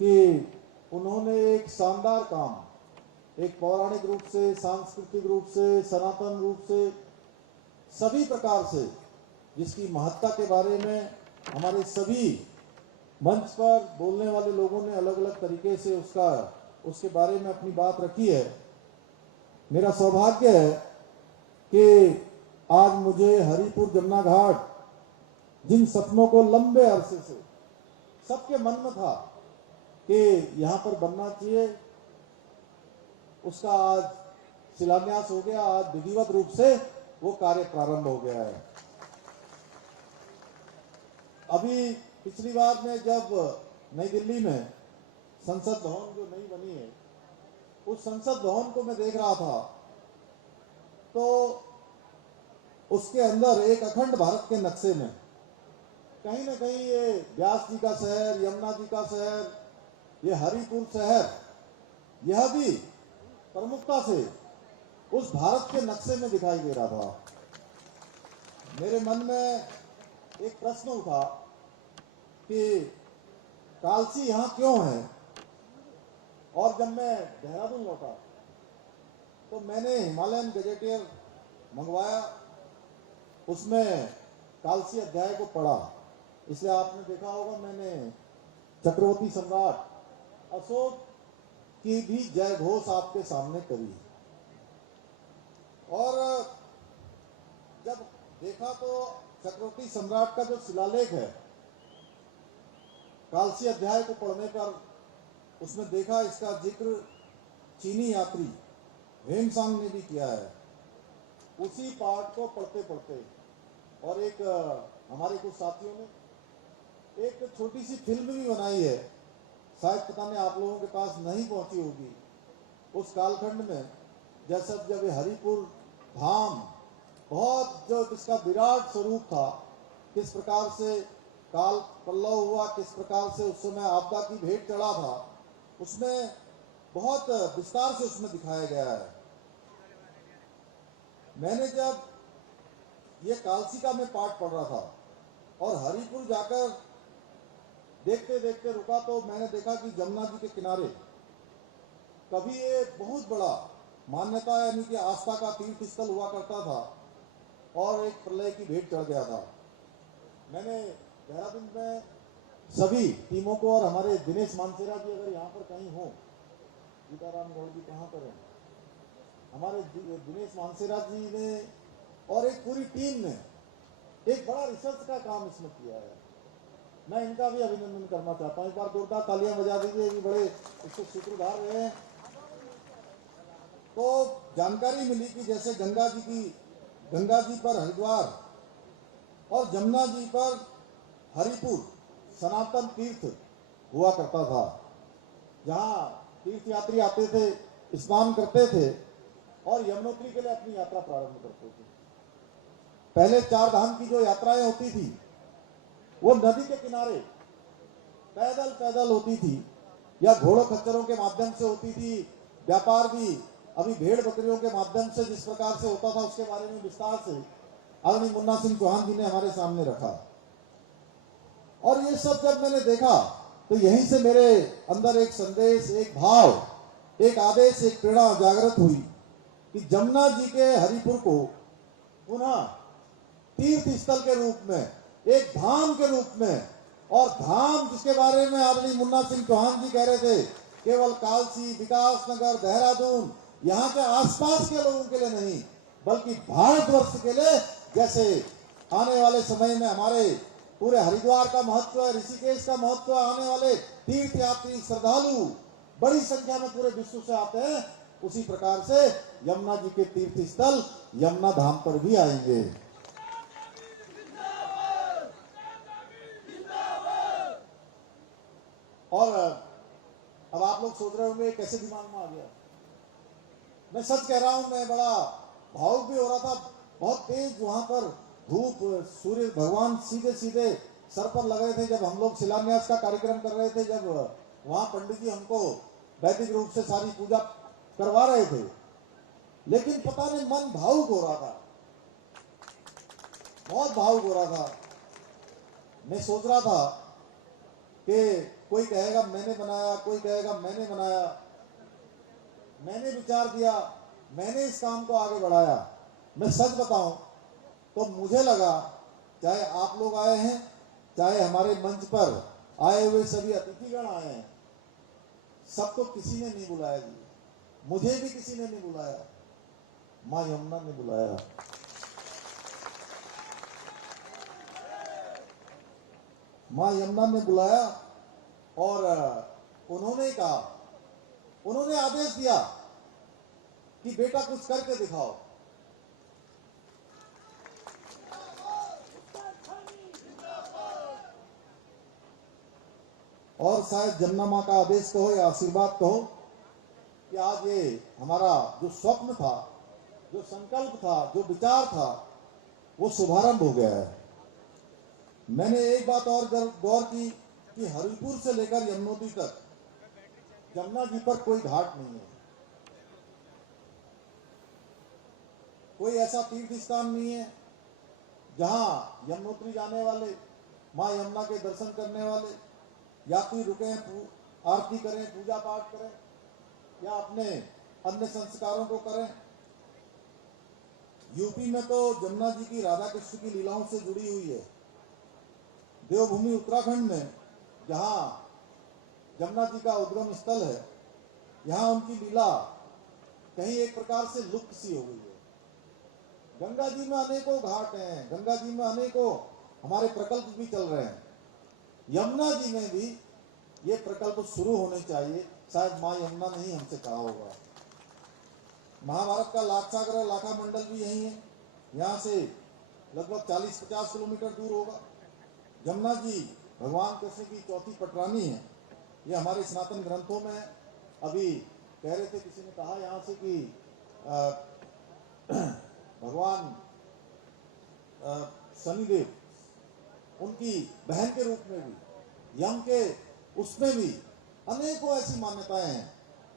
कि उन्होंने एक शानदार काम, एक पौराणिक रूप से, सांस्कृतिक रूप से, सनातन रूप से, सभी प्रकार से जिसकी महत्ता के बारे में हमारे सभी मंच पर बोलने वाले लोगों ने अलग अलग तरीके से उसके बारे में अपनी बात रखी है। मेरा सौभाग्य है कि आज मुझे हरिपुर जमुना घाट, जिन सपनों को लंबे अरसे से सबके मन में था कि यहां पर बनना चाहिए, उसका आज शिलान्यास हो गया। आज विधिवत रूप से वो कार्य प्रारंभ हो गया है। अभी पिछली बार में जब नई दिल्ली में संसद भवन जो नई बनी है, उस संसद भवन को मैं देख रहा था तो उसके अंदर एक अखंड भारत के नक्शे में कहीं ना कहीं ये व्यास जी का शहर, यमुना जी का शहर, ये हरिपुर शहर, यह भी प्रमुखता से उस भारत के नक्शे में दिखाई दे रहा था। मेरे मन में एक प्रश्न उठा कि कालसी यहां क्यों है। और जब मैं देहरादून लौटा तो मैंने हिमालयन गजेटियर मंगवाया, उसमें कालसी अध्याय को पढ़ा। इसलिए आपने देखा होगा मैंने चक्रवर्ती सम्राट अशोक की भी जय घोष आपके सामने करी। और जब देखा तो चक्रवर्ती सम्राट का जो शिलालेख है, कालसी अध्याय को पढ़ने पर उसमें देखा इसका जिक्र चीनी यात्री हेमसांग ने भी किया है। उसी पाठ को पढ़ते पढ़ते और एक हमारे कुछ साथियों ने एक छोटी सी फिल्म भी बनाई है शायद पता नहीं आप लोगों के पास नहीं पहुंची होगी। उस कालखंड में जब ये हरिपुर धाम बहुत जो इसका विराट स्वरूप था, किस प्रकार से काल पल्लव हुआ, किस प्रकार से उस समय आपदा की भेंट चढ़ा था, उसमें बहुत विस्तार से उसमें दिखाया गया है। मैंने जब ये कालसिका में पाठ पढ़ रहा था और हरिपुर जाकर देखते देखते रुका, तो मैंने देखा कि जमुना जी के किनारे कभी ये बहुत बड़ा मान्यता यानी कि आस्था का तीर्थ स्थल हुआ करता था और एक प्रलय की भेंट चढ़ गया था। मैंने देहरादून में सभी टीमों को और हमारे दिनेश मानसेरा जी अगर यहाँ पर कहीं हो, सीताराम गौड़ जी कहाँ पर हैं, हमारे दिनेश मानसेरा जी ने और एक पूरी टीम ने एक बड़ा रिसर्च का काम इसमें किया है। मैं इनका भी अभिनंदन करना चाहता हूँ। एक बार जोरदार तालियां बजा दीजिए, ये बड़े इसके सूत्रधार रहे हैं। तो जानकारी मिली कि जैसे गंगा जी पर हरिद्वार और जमुना जी पर हरिपुर सनातन तीर्थ हुआ करता था, जहां तीर्थ यात्री आते थे, स्नान करते थे और यमुनोत्री के लिए अपनी यात्रा प्रारंभ करते थे। पहले 4 धाम की जो यात्राएं होती थी वो नदी के किनारे पैदल होती थी या घोड़ों खच्चरों के माध्यम से होती थी। व्यापार भी अभी भेड़ बकरियों के माध्यम से जिस प्रकार से होता था, उसके बारे में विस्तार से आदरणीय मुन्ना सिंह चौहान जी ने हमारे सामने रखा। और ये सब जब मैंने देखा तो यहीं से मेरे अंदर एक संदेश, एक भाव, एक आदेश, एक प्रेरणा जागृत हुई कि जमुना जी के हरिपुर को पुनः तीर्थ स्थल के रूप में, एक धाम के रूप में, और धाम जिसके बारे में आदरणीय मुन्ना सिंह चौहान जी कह रहे थे, केवल कालसी, विकासनगर, देहरादून यहाँ के आसपास के लोगों के लिए नहीं, बल्कि भारतवर्ष के लिए, जैसे आने वाले समय में हमारे पूरे हरिद्वार का महत्व है, ऋषिकेश का महत्व है, आने वाले तीर्थ यात्री श्रद्धालु बड़ी संख्या में पूरे विश्व से आते हैं, उसी प्रकार से यमुना जी के तीर्थ स्थल यमुना धाम पर भी आएंगे। और अब आप लोग सोच रहे होंगे कैसे दिमाग में आ गया। मैं सच कह रहा हूं, मैं बड़ा भावुक भी हो रहा था। बहुत तेज वहां पर धूप, सूर्य भगवान सीधे सीधे सर पर लग रहे थे जब हम लोग शिलान्यास का कार्यक्रम कर रहे थे, जब वहां पंडित जी हमको वैदिक रूप से सारी पूजा करवा रहे थे। लेकिन पता नहीं मन भावुक हो रहा था, बहुत भावुक हो रहा था। मैं सोच रहा था कि कोई कहेगा मैंने बनाया, कोई कहेगा मैंने बनाया। मैंने विचार दिया, मैंने इस काम को आगे बढ़ाया। मैं सच बताऊं तो मुझे लगा, चाहे आप लोग आए हैं, चाहे हमारे मंच पर आए हुए सभी अतिथिगण आए हैं, सबको किसी ने नहीं बुलाया जी, मुझे भी किसी ने नहीं बुलाया, मां यमुना ने बुलाया। मां यमुना ने बुलाया और उन्होंने कहा, उन्होंने आदेश दिया कि बेटा कुछ करके दिखाओ। और शायद जमुना मां का आदेश कहो या आशीर्वाद कहो कि आज ये हमारा जो स्वप्न था, जो संकल्प था, जो विचार था, वो शुभारंभ हो गया है। मैंने एक बात और गौर की कि हरिपुर से लेकर यमुनोत्री तक जमुना जी पर कोई घाट नहीं है, कोई ऐसा तीर्थ स्थान नहीं है जहां यमुनोत्री जाने वाले, मां यमुना के दर्शन करने वाले यात्री रुके, आरती करें, पूजा पाठ करें या अपने अन्य संस्कारों को करें। यूपी में तो जमुना जी की राधा कृष्ण की लीलाओं से जुड़ी हुई है। देवभूमि उत्तराखंड में जहां जमुना जी का उद्गम स्थल है, यहाँ उनकी लीला कहीं एक प्रकार से लुप्त सी हो गई है। गंगा जी में अनेकों घाट हैं, गंगा जी में अनेकों हमारे प्रकल्प भी चल रहे हैं। यमुना जी में भी ये प्रकल्प शुरू होने चाहिए। शायद मां यमुना ने ही हमसे कहा होगा। महाभारत का लाक्षागृह लाखा मंडल भी यही है, यहाँ से लगभग 40-50 किलोमीटर दूर होगा। यमुना जी भगवान कृष्ण की चौथी पटरानी है ये हमारे सनातन ग्रंथों में अभी कह रहे थे, किसी ने कहा यहाँ से कि भगवान शनिदेव उनकी बहन के रूप में भी, यम के उसमें भी अनेकों ऐसी मान्यताएं हैं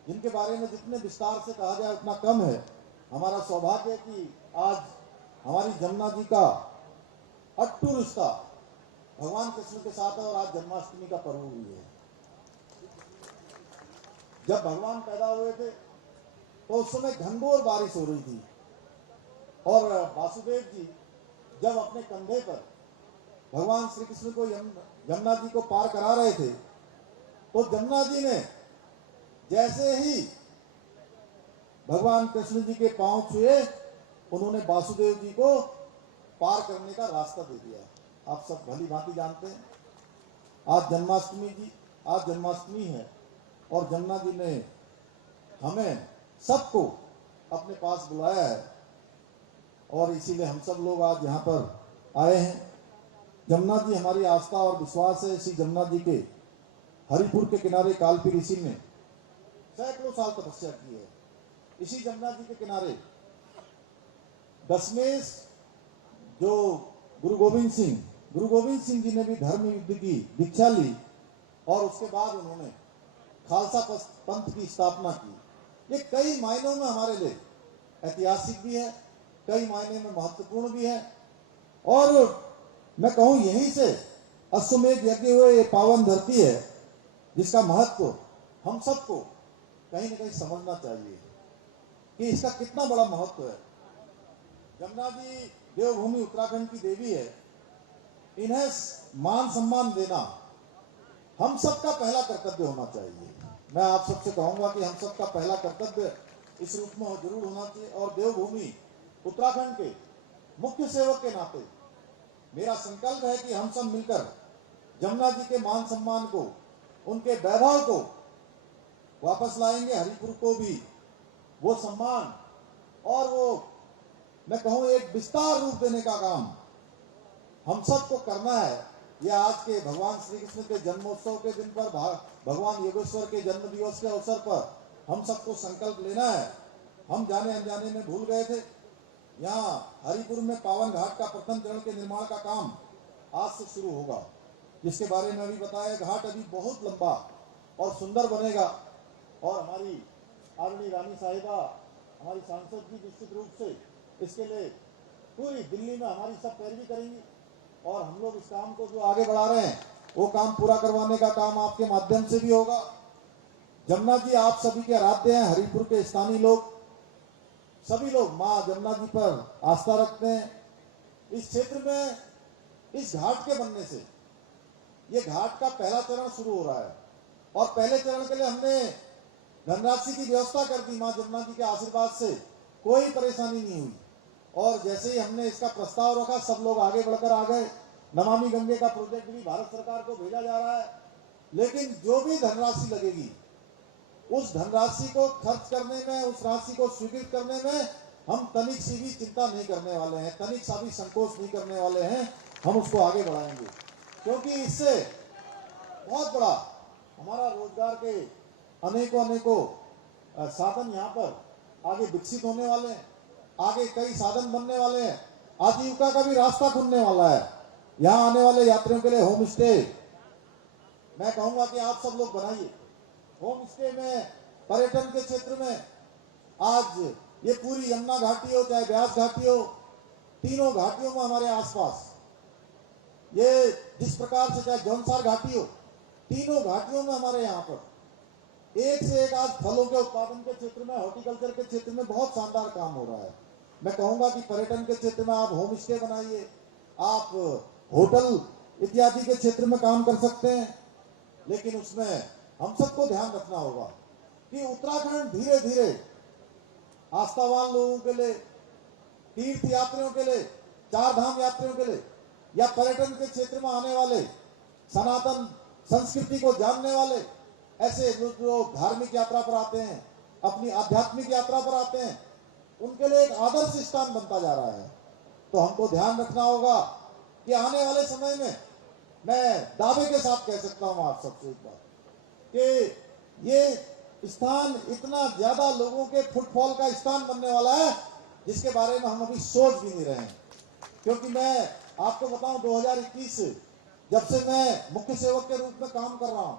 जिनके बारे में जितने विस्तार से कहा जाए उतना कम है। हमारा सौभाग्य है कि आज हमारी जमुना जी का अट्टू रिश्ता भगवान कृष्ण के साथ है और आज जन्माष्टमी का पर्व भी है। जब भगवान पैदा हुए थे तो उस समय घनघोर बारिश हो रही थी और वासुदेव जी जब अपने कंधे पर भगवान श्री कृष्ण को यमुना जी को पार करा रहे थे तो जमुना जी ने जैसे ही भगवान कृष्ण जी के पांव छुए, उन्होंने वासुदेव जी को पार करने का रास्ता दे दिया। आप सब भली भांति जानते हैं आज जन्माष्टमी है और जमुना जी ने हमें सबको अपने पास बुलाया है और इसीलिए हम सब लोग आज यहाँ पर आए हैं। जमुना जी हमारी आस्था और विश्वास है। इसी जमुना जी के हरिपुर के किनारे कालपी ऋषि ने सैकड़ों साल तपस्या की है। इसी जमुना जी के किनारे दशमेश जो गुरु गोविंद सिंह जी ने भी धर्म युद्ध की दीक्षा ली और उसके बाद उन्होंने खालसा पंथ की स्थापना की। ये कई मायनों में हमारे लिए ऐतिहासिक भी है, कई मायने में महत्वपूर्ण भी है और मैं कहूं यहीं से अश्वमेध यज्ञ हुए ये पावन धरती है जिसका महत्व हम सबको कहीं न कहीं समझना चाहिए कि इसका कितना बड़ा महत्व है। जमुना जी देवभूमि उत्तराखंड की देवी है, इन्हें मान सम्मान देना हम सबका पहला कर्तव्य होना चाहिए। मैं आप सबसे कहूंगा कि हम सबका पहला कर्तव्य इस रूप में जरूर होना चाहिए और देवभूमि उत्तराखंड के मुख्य सेवक के नाते मेरा संकल्प है कि हम सब मिलकर जमुना जी के मान सम्मान को, उनके वैभव को वापस लाएंगे। हरिपुर को भी वो सम्मान और वो मैं कहूं एक विस्तार रूप देने का काम हम सबको करना है। यह आज के भगवान श्री कृष्ण के जन्मोत्सव के दिन पर, भगवान योगेश्वर के जन्म दिवस के अवसर पर हम सबको संकल्प लेना है। हम जाने अनजाने में भूल गए थे, यहाँ हरिपुर में पावन घाट का प्रथम चरण के निर्माण का काम आज से शुरू होगा, जिसके बारे में अभी बताया। घाट अभी बहुत लंबा और सुंदर बनेगा और हमारी आदरणीय रानी साहिबा, हमारी सांसद जी निश्चित रूप से इसके लिए पूरी दिल्ली में हमारी सब पैरवी करेंगी और हम लोग इस काम को जो आगे बढ़ा रहे हैं वो काम पूरा करवाने का काम आपके माध्यम से भी होगा। जमुना जी आप सभी के आराध्य हैं। हरिपुर के स्थानीय लोग, सभी लोग माँ जमुना जी पर आस्था रखते हैं। इस क्षेत्र में इस घाट के बनने से ये घाट का पहला चरण शुरू हो रहा है और पहले चरण के लिए हमने धनराशि की व्यवस्था कर दी। माँ जमुना जी के आशीर्वाद से कोई परेशानी नहीं हुई और जैसे ही हमने इसका प्रस्ताव रखा सब लोग आगे बढ़कर आ गए। नमामि गंगे का प्रोजेक्ट भी भारत सरकार को भेजा जा रहा है, लेकिन जो भी धनराशि लगेगी उस धनराशि को खर्च करने में, उस राशि को स्वीकृत करने में हम तनिक सी भी चिंता नहीं करने वाले हैं, तनिक सा भी संकोच नहीं करने वाले हैं। हम उसको आगे बढ़ाएंगे क्योंकि इससे बहुत बड़ा हमारा रोजगार के अनेकों साधन यहाँ पर आगे विकसित होने वाले हैं। आगे कई साधन बनने वाले हैं। आजीविका का भी रास्ता खुलने वाला है। यहाँ आने वाले यात्रियों के लिए होम स्टे मैं कहूंगा कि आप सब लोग बनाइए। होम स्टे में, पर्यटन के क्षेत्र में आज ये पूरी यमुना घाटी हो चाहे ब्यास घाटी हो, तीनों घाटियों में हमारे आसपास ये जिस प्रकार से चाहे जौनसार घाटी हो, तीनों घाटियों में हमारे यहाँ पर एक से एक आज फलों के उत्पादन के क्षेत्र में, हॉर्टिकल्चर के क्षेत्र में बहुत शानदार काम हो रहा है। मैं कहूंगा कि पर्यटन के क्षेत्र में आप होम स्टे बनाइए, आप होटल इत्यादि के क्षेत्र में काम कर सकते हैं, लेकिन उसमें हम सबको ध्यान रखना होगा कि उत्तराखंड धीरे धीरे आस्थावान लोगों के लिए, तीर्थ यात्रियों के लिए, चार धाम यात्रियों के लिए या पर्यटन के क्षेत्र में आने वाले, सनातन संस्कृति को जानने वाले ऐसे जो धार्मिक यात्रा पर आते हैं, अपनी आध्यात्मिक यात्रा पर आते हैं, उनके लिए एक आदर्श स्थान बनता जा रहा है। तो हमको ध्यान रखना होगा कि आने वाले समय में मैं दावे के साथ कह सकता हूं आप सबसे एक बात कि ये स्थान इतना ज्यादा लोगों के फुटफॉल का स्थान बनने वाला है जिसके बारे में हम अभी सोच भी नहीं रहे हैं। क्योंकि मैं आपको बताऊं 2021 से जब से मैं मुख्य सेवक के रूप में काम कर रहा हूं,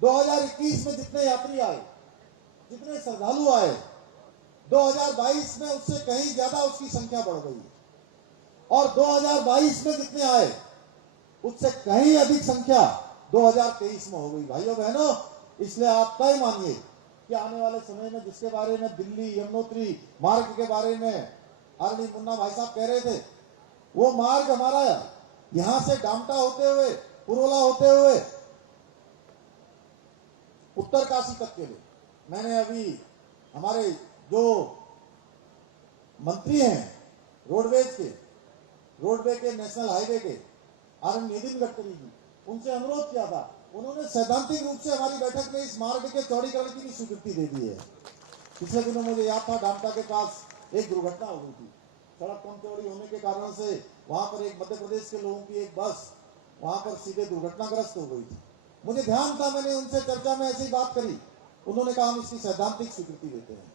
2021 में जितने यात्री आए, जितने श्रद्धालु आए, 2022 में उससे कहीं ज्यादा उसकी संख्या बढ़ गई और 2022 में जितने आए उससे कहीं अधिक संख्या 2023 में हो गई। भाइयों बहनों, इसलिए आप तय मानिए कि आने वाले समय में जिसके बारे में दिल्ली यमुनोत्री मार्ग के बारे में आदरणीय मुन्ना भाई साहब कह रहे थे, वो मार्ग हमारा यहां से डामटा होते हुए, पुरोला होते हुए उत्तर काशी तक के लिए, मैंने अभी हमारे जो मंत्री हैं रोडवे के नेशनल हाईवे के आदरणीय नितिन गडकरी जी, उनसे अनुरोध किया था। उन्होंने सैद्धांतिक रूप से हमारी बैठक में इस मार्ग के चौड़ीकरण की भी स्वीकृति दे दी है। पिछले दिनों मुझे याद था डामटा के पास एक दुर्घटना हो गई थी। सड़क कम चौड़ी होने के कारण से वहां पर एक मध्य प्रदेश के लोगों की एक बस वहां पर सीधे दुर्घटनाग्रस्त हो गई थी। मुझे ध्यान था, मैंने उनसे चर्चा में ऐसी बात करी, उन्होंने कहा हम इसकी सैद्धांतिक स्वीकृति देते हैं।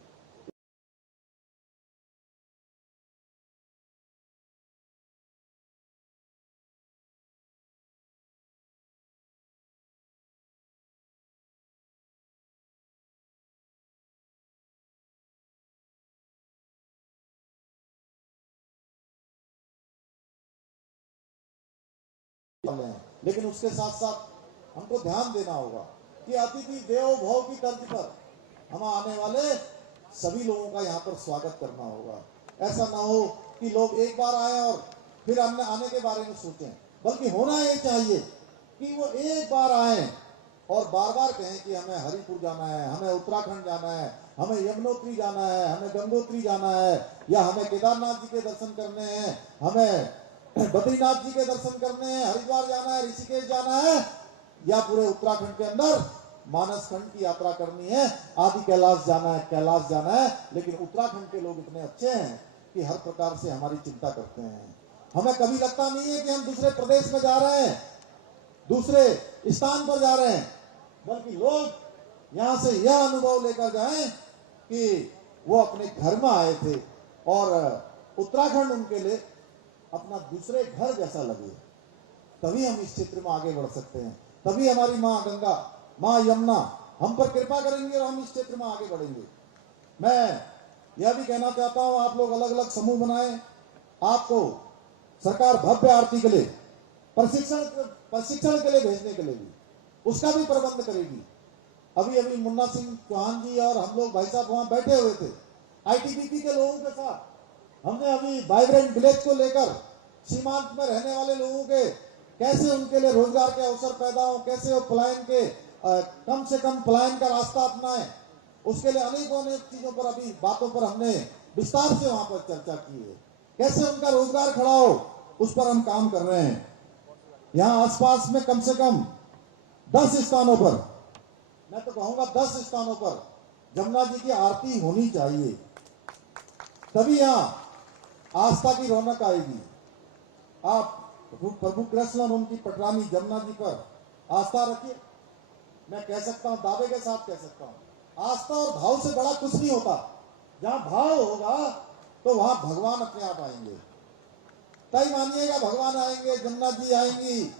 लेकिन उसके साथ साथ हमको ध्यान देना होगा कि अतिथि देवो भव की तर्ज पर हम आने वाले सभी लोगों का यहाँ पर स्वागत करना होगा। ऐसा ना हो कि लोग एक बार आए और फिर हमने आने के बारे में सोचें, बल्कि होना ये चाहिए कि वो एक बार आए और बार बार कहें कि हमें हरिपुर जाना है, हमें उत्तराखंड जाना है, हमें यमुनोत्री जाना है, हमें गंगोत्री जाना है, या हमें केदारनाथ जी के दर्शन करने हैं, हमें बद्रीनाथ जी के दर्शन करने हैं, हरिद्वार जाना है, ऋषिकेश जाना है, या पूरे उत्तराखंड के अंदर मानस खंड की यात्रा करनी है, आदि कैलाश जाना है, कैलाश जाना है। लेकिन उत्तराखंड के लोग इतने अच्छे हैं कि हर प्रकार से हमारी चिंता करते हैं। हमें कभी लगता नहीं है कि हम दूसरे प्रदेश में जा रहे हैं, दूसरे स्थान पर जा रहे हैं, बल्कि लोग यहां से यह अनुभव लेकर जाएं कि वो अपने घर में आए थे और उत्तराखंड उनके लिए अपना दूसरे घर जैसा लगे। तभी हम इस क्षेत्र में आगे बढ़ सकते हैं, तभी हमारी माँ गंगा, माँ यमुना हम पर कृपा करेंगे और हम इस क्षेत्र में आगे बढ़ेंगे। मैं यह भी कहना चाहता हूं, आप लोग अलग अलग समूह बनाएं, आपको सरकार भव्य आरती के लिए प्रशिक्षण के लिए भेजने के लिए भी उसका भी प्रबंध करेगी। अभी मुन्ना सिंह चौहान जी और हम लोग भाई साहब वहां बैठे हुए थे, आईटीबीपी के लोगों के साथ हमने अभी वाइब्रेंट विलेज को लेकर सीमांत में रहने वाले लोगों के कैसे उनके लिए रोजगार के अवसर पैदा हो, कैसे वो पलायन के कम से कम पलायन का रास्ता अपनाएं, उसके लिए अनेक चीजों पर अभी बातों पर हमने विस्तार से वहां पर चर्चा की है। कैसे उनका रोजगार खड़ा हो, उस पर हम काम कर रहे हैं। यहाँ आसपास में कम से कम 10 स्थानों पर, मैं तो कहूंगा 10 स्थानों पर जमुना जी की आरती होनी चाहिए, तभी यहाँ आस्था की रौनक आएगी। आप प्रभु कृष्ण और उनकी पटरानी जमुना जी पर आस्था रखिए। मैं कह सकता हूं, दावे के साथ कह सकता हूं, आस्था और भाव से बड़ा कुछ नहीं होता। जहां भाव होगा तो वहां भगवान अपने आप आएंगे। तय मानिएगा, भगवान आएंगे, जमुना जी आएंगी,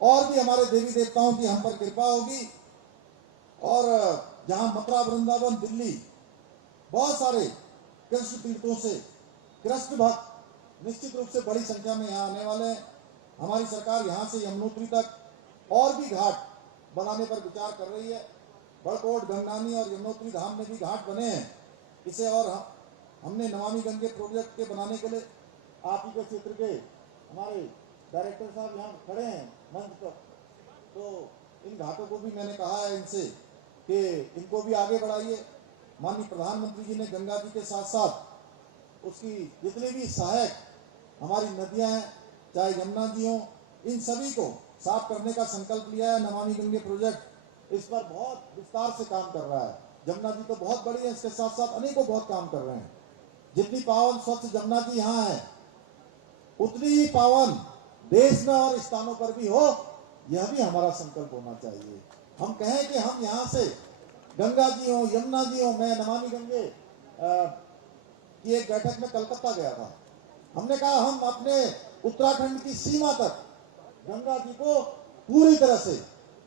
और भी हमारे देवी देवताओं की हम पर कृपा होगी। और जहां मथुरा, वृंदावन, दिल्ली, बहुत सारे कृष्ण तीर्थों से कृष्ण भक्त निश्चित रूप से बड़ी संख्या में यहाँ आने वाले हैं। हमारी सरकार यहाँ से यमुनोत्री तक और भी घाट बनाने पर विचार कर रही है। बड़कोट, गंगनानी और यमुनोत्री धाम में भी घाट बने हैं। इसे और हमने नमामि गंगे प्रोजेक्ट के बनाने के लिए आप ही के क्षेत्र के हमारे डायरेक्टर साहब यहाँ खड़े हैं मंच पर, तो इन घाटों को भी मैंने कहा है इनसे कि इनको भी आगे बढ़ाइए। माननीय प्रधानमंत्री जी ने गंगा जी के साथ साथ उसकी जितनी भी सहायक हमारी नदियां हैं, चाहे यमुना जी हो, इन सभी को साफ करने का संकल्प लिया है। नमामि गंगे प्रोजेक्ट इस पर बहुत विस्तार से काम कर रहा है। जमुना जी तो बहुत बड़ी है, इसके साथ साथ अनेकों बहुत काम कर रहे हैं। जितनी पावन स्वच्छ जमुना जी यहाँ है, उतनी ही पावन देश में और स्थानों पर भी हो, यह भी हमारा संकल्प होना चाहिए। हम कहें कि हम यहाँ से गंगा जी हो, यमुना जी हो, मैं नमामि गंगे की एक बैठक में कलकत्ता गया था। हमने कहा हम अपने उत्तराखंड की सीमा तक गंगा जी को पूरी तरह से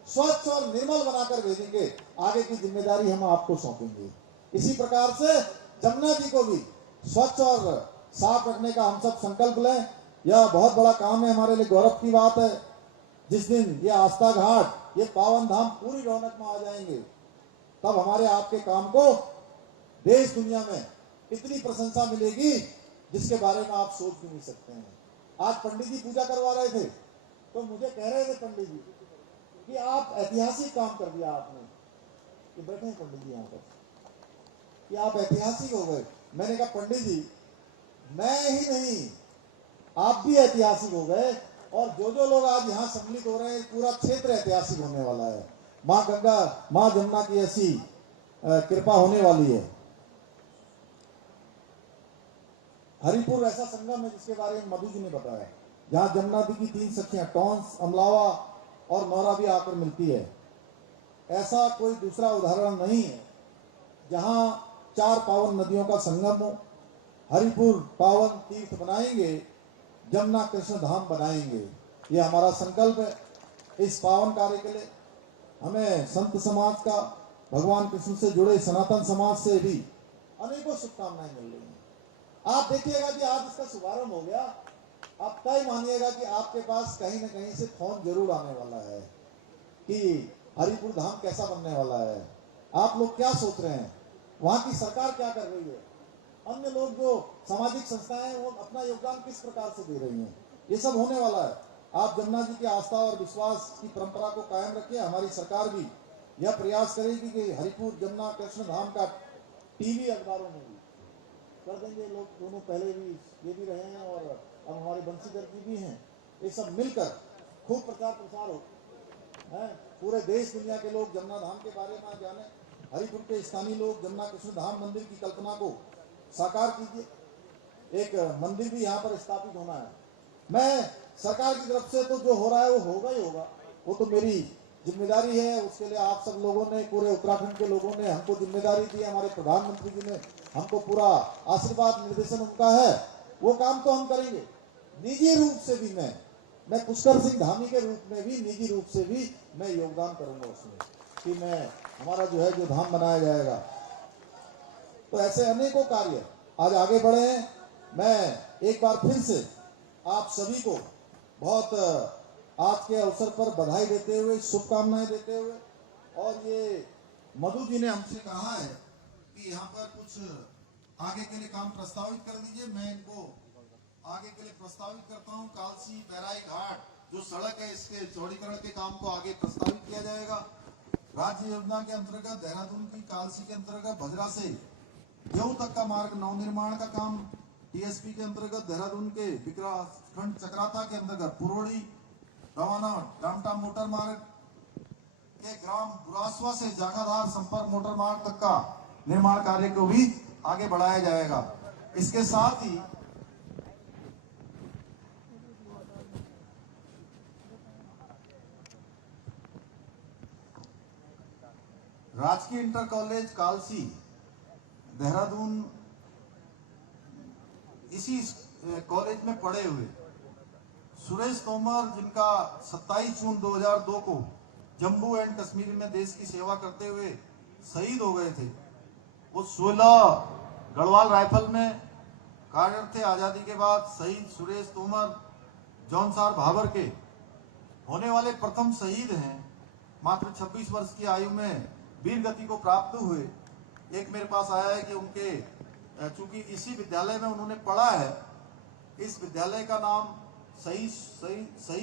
स्वच्छ और निर्मल बनाकर भेजेंगे, आगे की जिम्मेदारी हम आपको सौंपेंगे। इसी प्रकार से जमुना जी को भी स्वच्छ और साफ रखने का हम सब संकल्प लें। यह बहुत बड़ा काम है, हमारे लिए गौरव की बात है। जिस दिन ये आस्था घाट, ये पावन धाम पूरी रौनक में आ जाएंगे, तब हमारे आपके काम को देश दुनिया में इतनी प्रशंसा मिलेगी जिसके बारे में आप सोच भी नहीं सकते हैं। आज पंडित जी पूजा करवा रहे थे तो मुझे कह रहे थे पंडित जी कि आप ऐतिहासिक काम कर दिया आपने, कि बैठे हैं पंडित जी यहाँ पर, कि आप ऐतिहासिक हो गए। मैंने कहा पंडित जी मैं ही नहीं, आप भी ऐतिहासिक हो गए, और जो जो लोग आज यहाँ सम्मिलित हो रहे हैं, पूरा क्षेत्र ऐतिहासिक होने वाला है। माँ गंगा, माँ जमुना की ऐसी कृपा होने वाली है। हरिपुर ऐसा संगम है जिसके बारे में मधु जी ने बताया, जहाँ जमुना जी की 3 सखियां टॉन्स, अमलावा और नौरा भी आकर मिलती है। ऐसा कोई दूसरा उदाहरण नहीं है जहाँ 4 पावन नदियों का संगम हो। हरिपुर पावन तीर्थ बनाएंगे, जमुना कृष्ण धाम बनाएंगे, ये हमारा संकल्प है। इस पावन कार्य के लिए हमें संत समाज का, भगवान कृष्ण से जुड़े सनातन समाज से भी अनेकों शुभकामनाएं मिल रही हैं। आप देखिएगा कि आज इसका शुभारंभ हो गया, आप तय मानिएगा कि आपके पास कहीं न कहीं से फोन जरूर आने वाला है कि हरिपुर धाम कैसा बनने वाला है, आप लोग क्या सोच रहे हैं, वहां की सरकार क्या कर रही है, अन्य लोग जो सामाजिक संस्थाएं हैं वो अपना योगदान किस प्रकार से दे रही हैं, ये सब होने वाला है। आप जमुना जी की आस्था और विश्वास की परंपरा को कायम रखिए। हमारी सरकार भी यह प्रयास करेगी कि हरिपुर जमुना कृष्ण धाम का टीवी अखबारों में भी कर देंगे। लोग दोनों पहले भी ये भी रहे हैं और अब हमारे बंशीधर जी भी हैं, ये सब मिलकर खूब प्रचार प्रसार हो, है पूरे देश दुनिया के लोग जमुना धाम के बारे में जाने। हरिपुर के स्थानीय लोग जमुना कृष्ण धाम मंदिर की कल्पना को साकार कीजिए। एक मंदिर भी यहाँ पर स्थापित होना है। मैं सरकार की तरफ से तो जो हो रहा है वो होगा ही होगा, वो तो मेरी जिम्मेदारी है। उसके लिए आप सब लोगों ने, पूरे उत्तराखंड के लोगों ने हमको जिम्मेदारी दी, हमारे प्रधानमंत्री जी ने हमको पूरा आशीर्वाद, निर्देशन उनका है, वो काम तो हम करेंगे। निजी रूप से भी मैं पुष्कर सिंह धामी के रूप में भी, निजी रूप से भी मैं योगदान करूंगा उसमें, कि मैं हमारा जो है जो धाम बनाया जाएगा। तो ऐसे अनेकों कार्य आज आगे बढ़े हैं। मैं एक बार फिर से आप सभी को बहुत आज के अवसर पर बधाई देते हुए, शुभकामनाएं देते हुए, और ये मधु जी ने हमसे कहा है कि यहाँ पर कुछ आगे के लिए काम प्रस्तावित कर दीजिए। मैं इनको आगे के लिए प्रस्तावित करता हूँ। कालसी बैराई घाट जो सड़क है, इसके चौड़ीकरण के काम को आगे प्रस्तावित किया जाएगा। राज्य योजना के अंतर्गत देहरादून की कालसी के अंतर्गत भजरा से देव तक का मार्ग नवनिर्माण का काम, टीएसपी के अंतर्गत देहरादून के विकासखंड चक्राता के अंतर्गत पुरोड़ी रवाना डामटा मोटर मार्ग के ग्राम बुरासवा से जाखाधार संपर्क मोटर मार्ग तक का निर्माण कार्य को भी आगे बढ़ाया जाएगा। इसके साथ ही राजकीय इंटर कॉलेज कालसी देहरादून, इसी कॉलेज में पढ़े हुए सुरेश तोमर, जिनका 27 जून 2002 को जम्मू एंड कश्मीर में देश की सेवा करते हुए शहीद हो गए थे, वो 16 गढ़वाल राइफल में कार्यरत थे। आजादी के बाद शहीद सुरेश तोमर जौनसार भाबर के होने वाले प्रथम शहीद हैं। मात्र 26 वर्ष की आयु में वीर गति को प्राप्त हुए। एक मेरे पास आया है कि उनके, चूंकि इसी विद्यालय में उन्होंने पढ़ा है, इस विद्यालय का नाम शहीद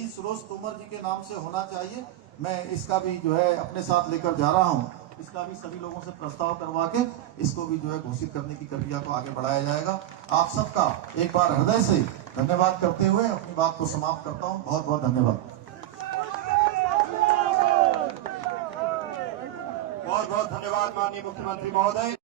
सुरेश तोमर जी के नाम से होना चाहिए। मैं इसका भी जो है अपने साथ लेकर जा रहा हूं। इसका भी सभी लोगों से प्रस्ताव करवा के इसको भी जो है घोषित करने की प्रक्रिया को आगे बढ़ाया जाएगा। आप सबका एक बार हृदय से धन्यवाद करते हुए अपनी बात को समाप्त करता हूं। बहुत बहुत धन्यवाद। बहुत बहुत धन्यवाद माननीय मुख्यमंत्री महोदय।